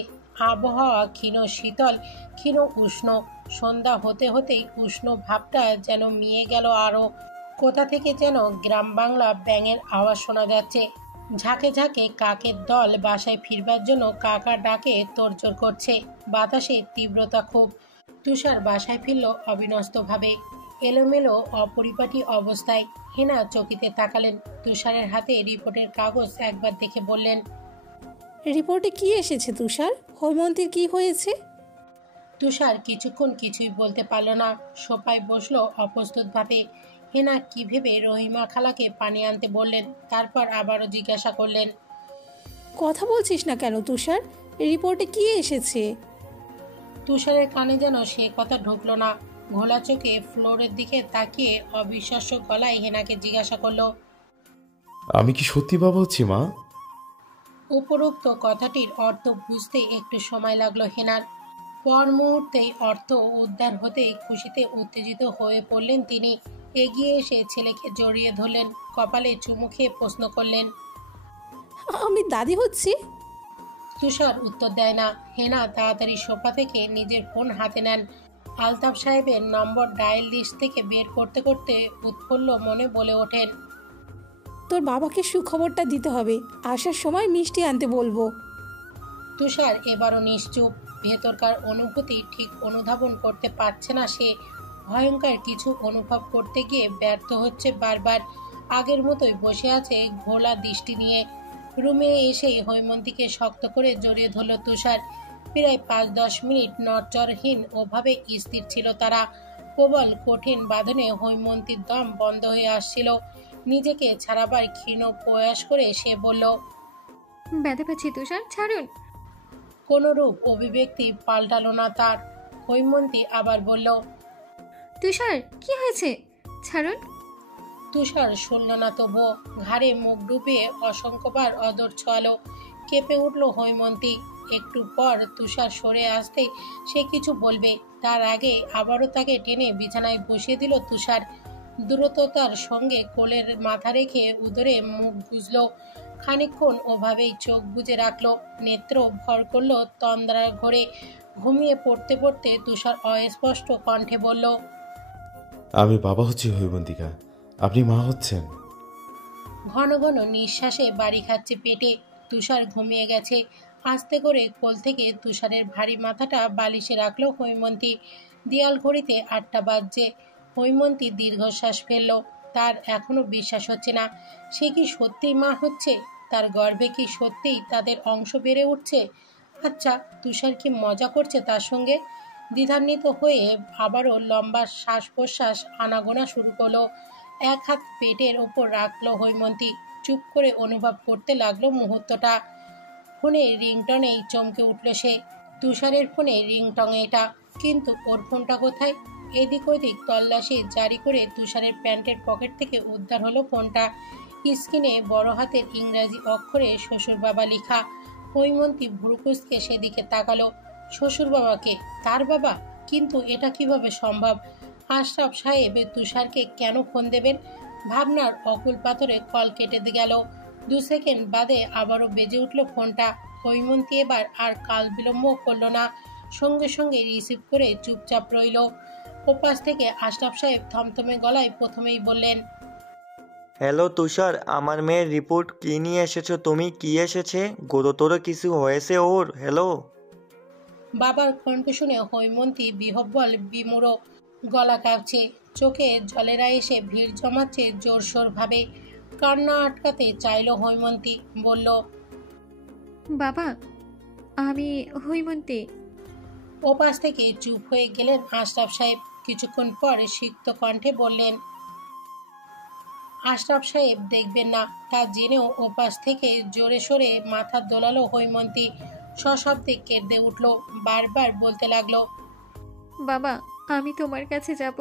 আবহাওয়া ক্ষীণ শীতল, ক্ষীণ উষ্ণ। সন্ধ্যা হতে হতেই উষ্ণ ভাবটা যেন মিয়ে গেল আরও। কোথা থেকে যেন গ্রাম বাংলা ব্যাঙের আওয়াজ শোনা যাচ্ছে। ঝাঁকে ঝাঁকে কাকের দল বাসায় ফিরবার জন্য কাকা ডাকে তোড়জোড় করছে। বাতাসে তীব্রতা খুব। তুষার বাসায় ফিরল অবিন্যস্তভাবে। এলোমেলো অপরিপাটি অবস্থায়। হেনা চকিতে তাকালেন। তুষারের হাতে রিপোর্টের কাগজ একবার দেখে বললেন, রিপোর্টে কি এসেছে তুষার? হৈমন্তীর কি হয়েছে? তুষার কিছুক্ষণ কিছুই বলতে পারল না। সোফায় বসলো অপ্রস্তুতভাবে। হেনা কি ভেবে রহিমা খালাকে পানি আনতে বললেন, তারপর আবারও জিজ্ঞাসা করলেন, কথা বলছিস না কেন তুষার? রিপোর্টে কি এসেছে? তুষারের কানে যেন সে কথা ঢুকলো না। ঘোলা চোখে ফ্লোরের দিকে তাকিয়ে অবিশ্বাস্য গলায় হেনাকে জিজ্ঞাসা করলো, আমি কি সত্যি বাবা হচ্ছি মা? উপরোক্ত কথাটির অর্থ বুঝতে একটু সময় লাগলো হেনার। পর মুহূর্তেই অর্থ উদ্ধার হতে খুশিতে উত্তেজিত হয়ে পড়লেন তিনি। এগিয়ে এসে ছেলেকে জড়িয়ে ধরলেন, কপালে চুমু খেয়ে প্রশ্ন করলেন। আমি দাদি হচ্ছি? তুষার উত্তর দেয় না। হেনা তাড়াতাড়ি সোফা থেকে নিজের ফোন হাতে নেন। আলতাফ সাহেবের নম্বর ডায়াল লিস্ট থেকে বের করতে করতে উৎফুল্ল মনে বলে ওঠেন, তোর বাবাকে সুখবরটা দিতে হবে, আসার সময় মিষ্টি আনতে বলবো। তুষার এবারও নিশ্চুপ। ভেতরকার অনুভূতি ঠিক অনুধাবন করতে পারছে না সে। ভয়ঙ্কর কিছু অনুভব করতে গিয়ে ব্যর্থ হচ্ছে বারবার। আগের মতোই বসে আছে ঘোলা দৃষ্টি নিয়ে। রুমে এসে হৈমন্তীকে শক্ত করে জড়িয়ে ধরল তুষার। প্রায় 5-10 মিনিট নড়চড়হীন ওভাবে স্থির ছিল তারা। প্রবল কঠিন বাঁধনে হৈমন্তীর দম বন্ধ হয়ে আসছিল। নিজেকে ছাড়াবার ক্ষীণ প্রয়াস করে সে বলল, ব্যথা পাচ্ছি তুষার, ছাড়ুন। কোনরূপ অভিব্যক্তি পাল্টালো না তার। হৈমন্তী আবার বলল, তুষার কি হয়েছে? ছাড়ুন। তুষার শুনল না তবুও। ঘাড়ে মুখ ডুবিয়ে অসংখ্যবার অদর ছোয়ালো। কেঁপে উঠল হৈমন্তী। একটু পর তুষার সরে আসতেই সে কিছু বলবে, তার আগে আবারও তাকে টেনে বিছানায় বসিয়ে দিল তুষার। দ্রুততার সঙ্গে কোলের মাথা রেখে উদরে মুখ গুজল। খানিকক্ষণ ওভাবেই চোখ বুজে রাখলো। নেত্র ভর করলো তন্দ্রার ঘোরে। ঘুমিয়ে পড়তে পড়তে তুষার অস্পষ্ট কণ্ঠে বলল, আমি বাবা হচ্ছি হৈমন্তিকা, আপনি মা হচ্ছেন। ঘন ঘন নিঃশ্বাসে বাড়ি খাচ্ছে পেটে। তুষার ঘুমিয়ে গেছে। আস্তে করে কোল থেকে তুষারের ভারী মাথাটা বালিশে রাখলো হৈমন্তী। দেয়াল ঘড়িতে 8টা বাজছে। হৈমন্তী দীর্ঘশ্বাস ফেলল। তার এখনো বিশ্বাস হচ্ছে না, সে কি সত্যিই মা হচ্ছে? তার গর্ভে কি সত্যিই তাদের অংশ বেড়ে উঠছে? আচ্ছা, তুষার কি মজা করছে তার সঙ্গে? দ্বিধান্বিত হয়ে আবারও লম্বা শ্বাস প্রশ্বাস আনাগোনা শুরু করলো। এক হাত পেটের ওপর রাখলো হৈমন্তী। চুপ করে অনুভব করতে লাগলো মুহূর্তটা। ফোনে রিংটনেই চমকে উঠল সে। তুষারের ফোনে রিংটং এটা, কিন্তু ওর ফোনটা কোথায়? এদিক ওদিক তল্লাশি জারি করে তুষারের প্যান্টের পকেট থেকে উদ্ধার হলো ফোনটা। স্ক্রিনে বড় হাতের ইংরাজি অক্ষরে শ্বশুর বাবা লেখা। হৈমন্তী ভ্রুকুচকে সেদিকে তাকালো। শ্বশুর বাবাকে? তার বাবা? কিন্তু এটা কিভাবে সম্ভব? আশরাফ সাহেব তুষারকে কেন ফোন দেবেন? ভাবনার অকুল পাথরে কল কেটে গেল। 2 সেকেন্ড বাদে আবারও বেজে উঠল ফোনটা। হৈমন্তী এবার আর কাল বিলম্ব করল না, সঙ্গে সঙ্গে রিসিভ করে চুপচাপ রইল। ওপাশ থেকে আশরাফ সাহেব থমথমে গলায় প্রথমেই বললেন, হ্যালো তুষার, আমার মেয়ের রিপোর্ট কি নিয়ে এসেছো তুমি? কি এসেছে? গুরুতর কিছু হয়েছে ওর? হ্যালো। বাবার কণ্ঠ শুনে হৈমন্তী বিহ্বল বিমূঢ়, গলা কাঁপছে, চোখে জলেরা এসে ভিড় জমাচ্ছে জোরসোর ভাবে। কান্না আটকাতে চাইল হৈমন্তী। বলল, বাবা, আমি হৈমন্তী। ওপাশ থেকে চুপ হয়ে গেলেন আশরাফ সাহেব। কিছুক্ষণ পর সিক্ত কণ্ঠে বললেন, আশরাফ সাহেব দেখবেন না তা জেনেও ওপাশ থেকে জোরে সোরে মাথা দোলালো হৈমন্তী। সশব্দে কেঁদে উঠল। বারবার বলতে লাগলো, বাবা, আমি তোমার কাছে যাব,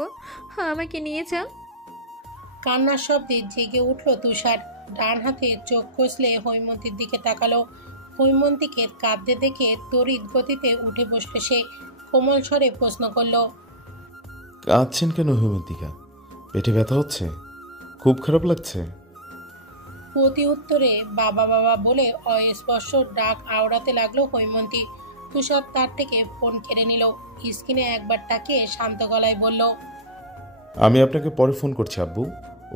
আমাকে নিয়ে যাও। কান্নার শব্দে জেগে উঠল তুষার। ডান হাতে চোখ কষলে হৈমন্তীর দিকে তাকালো। হৈমন্তীকে কাঁদতে দেখে তড়িৎ গতিতে উঠে বসল সে। কোমল স্বরে প্রশ্ন করল, কাঁদছেন কেন হৈমন্তিকা? পেটে ব্যথা হচ্ছে? খুব খারাপ লাগছে? প্রতি উত্তরে বাবা বাবা বলে অস্পষ্ট ডাক আওড়াতে লাগলো হৈমন্তী। তুষার তার থেকে ফোন কেড়ে নিল। স্ক্রিনে একবার তাকিয়ে শান্ত গলায় বলল, আমি আপনাকে পরে ফোন করছি আব্বু,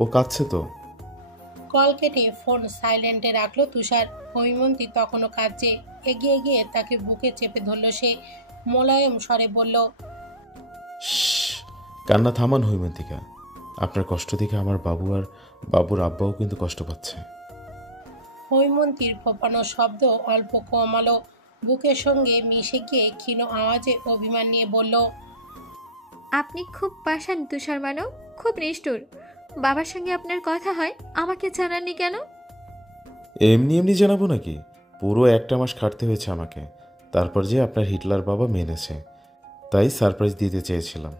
ও কাঁদছে তো। কল কেটে ফোন সাইলেন্টে রাখলো তুষার। হৈমন্তী তখনও কাঁদছে। এগিয়ে গিয়ে তাকে বুকে চেপে ধরল সে। মোলায়েম স্বরে বলল, শ্শ্, কান্না থামান হৈমন্তিকা। আপনার কষ্ট দেখে আমার বাবু আর বাবুর আব্বাও কিন্তু কষ্ট পাচ্ছে। হৈমন্তীর ফোপানো শব্দ অল্প কমালো, বুকের সঙ্গে মিশে গিয়ে ক্ষীণ আওয়াজে অভিমান নিয়ে বলল, আপনি খুব পাষাণ তুষার মানব, খুব নিষ্ঠুর। বাবার সঙ্গে আপনার কথা হয়, আমাকে জানাননি কেন? এমনি এমনি জানাবো নাকি? পুরো একটা মাস খাটতে হয়েছে আমাকে, তারপর যে আপনার হিটলার বাবা মেনেছে, তাই সারপ্রাইজ দিতে চেয়েছিলাম।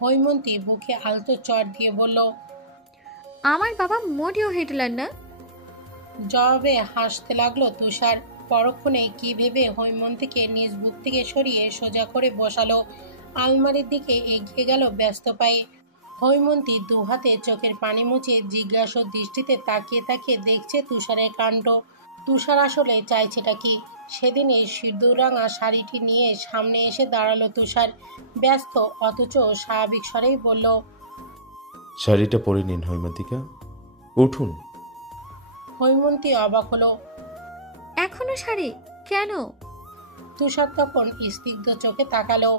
হৈমন্তী বুকে আলতো চট দিয়ে বলল। আমার বাবা মোটেও হিটলার না। জবাবে হাসতে লাগলো তুষার। পরক্ষণে কি ভেবে হৈমন্তীকে নিজ বুক থেকে সরিয়ে সোজা করে বসালো। আলমারির দিকে এগিয়ে গেল ব্যস্ত পায়ে। হৈমন্তী দুহাতে চোখের পানি মুছে জিজ্ঞাসা দৃষ্টিতে তাকিয়ে তাকিয়ে দেখছে তুষারের কাণ্ড। তুষার আসলে চাইছেটা কি? সেদিনে সিঁদুররাঙা শাড়িটি নিয়ে সামনে এসে দাঁড়ালো তুষার, ব্যস্ত অথচ স্বাভাবিক স্বরেই বলল, শাড়িটা পরে নিন হৈমন্তিকা, উঠুন। হৈমন্তী অবাক হলো। এখনো শাড়ি? কেন? তুষার তখন স্নিগ্ধ চোখে তাকালো।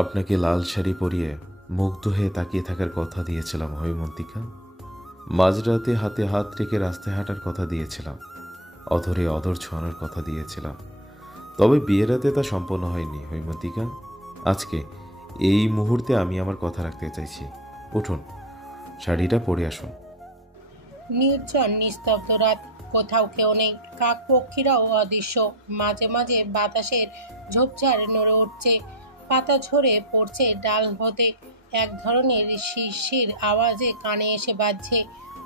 আপনাকে লাল শাড়ি পরিয়ে মুগ্ধ হয়ে তাকিয়ে থাকার কথা দিয়েছিলাম হৈমন্তিকা। মাঝরাতে হাতে হাত রেখে রাস্তায় হাঁটার কথা দিয়েছিলাম, অধরে অধর ছোঁয়ানোর কথা দিয়েছিলাম। তবে বিয়ের রাতে তা সম্পন্ন হয়নি হৈমন্তিকা। আজকে এই মুহূর্তে আমি আমার কথা রাখতে চাইছি। উঠুন, শাড়িটা পরে আসুন। নির্জন নিস্তব্ধ রাত, কোথাও কেউ নেই। কাক পক্ষীরাও অদৃশ্য। মাঝে মাঝে বাতাসের ঝোপঝাড় নড়ে উঠছে, পাতা ঝরে পড়ছে ডাল হতে। এক ধরনের শিরশির আওয়াজে কানে এসে বাজছে।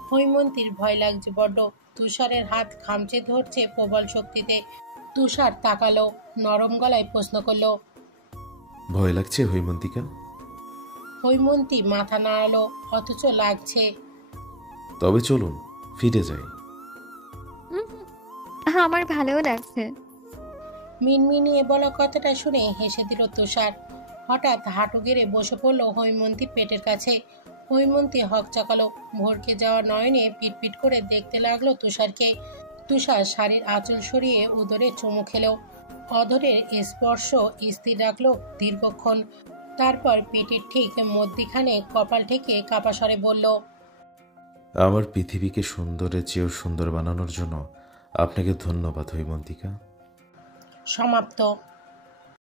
হৈমন্তীর ভয় লাগছে বড্ড। তুষারের হাত খামচে ধরছে প্রবল শক্তিতে। তুষার তাকালো, নরম গলায় প্রশ্ন করলো, ভয় লাগছে হৈমন্তিকা? হৈমন্তী মাথা নাড়ালো, অথচ লাগছে। তবে চলুন ফিরে যাই। আমার ভালোও লাগছে। মিনমিনিয়ে বলা কথাটা শুনে হেসে দিল তুষার। হঠাৎ হাঁটু গেড়ে বসে পড়ল হৈমন্তী পেটের কাছে। হৈমন্তী হকচকালো, ভরকে যাওয়া নয়নে পিটপিট করে দেখতে লাগলো তুষারকে। তুষার শাড়ির আঁচল সরিয়ে উদরে চুমু খেলো, অধরের স্পর্শ স্থির রাখলো দীর্ঘক্ষণ। তারপর পেটের ঠিক মধ্যিখানে কপাল ঠেকে কাপা স্বরে বলল, আমার পৃথিবীকে সুন্দরের চেয়েও সুন্দর বানানোর জন্য আপনাকে ধন্যবাদ হৈমন্তিকা। সমাপ্ত।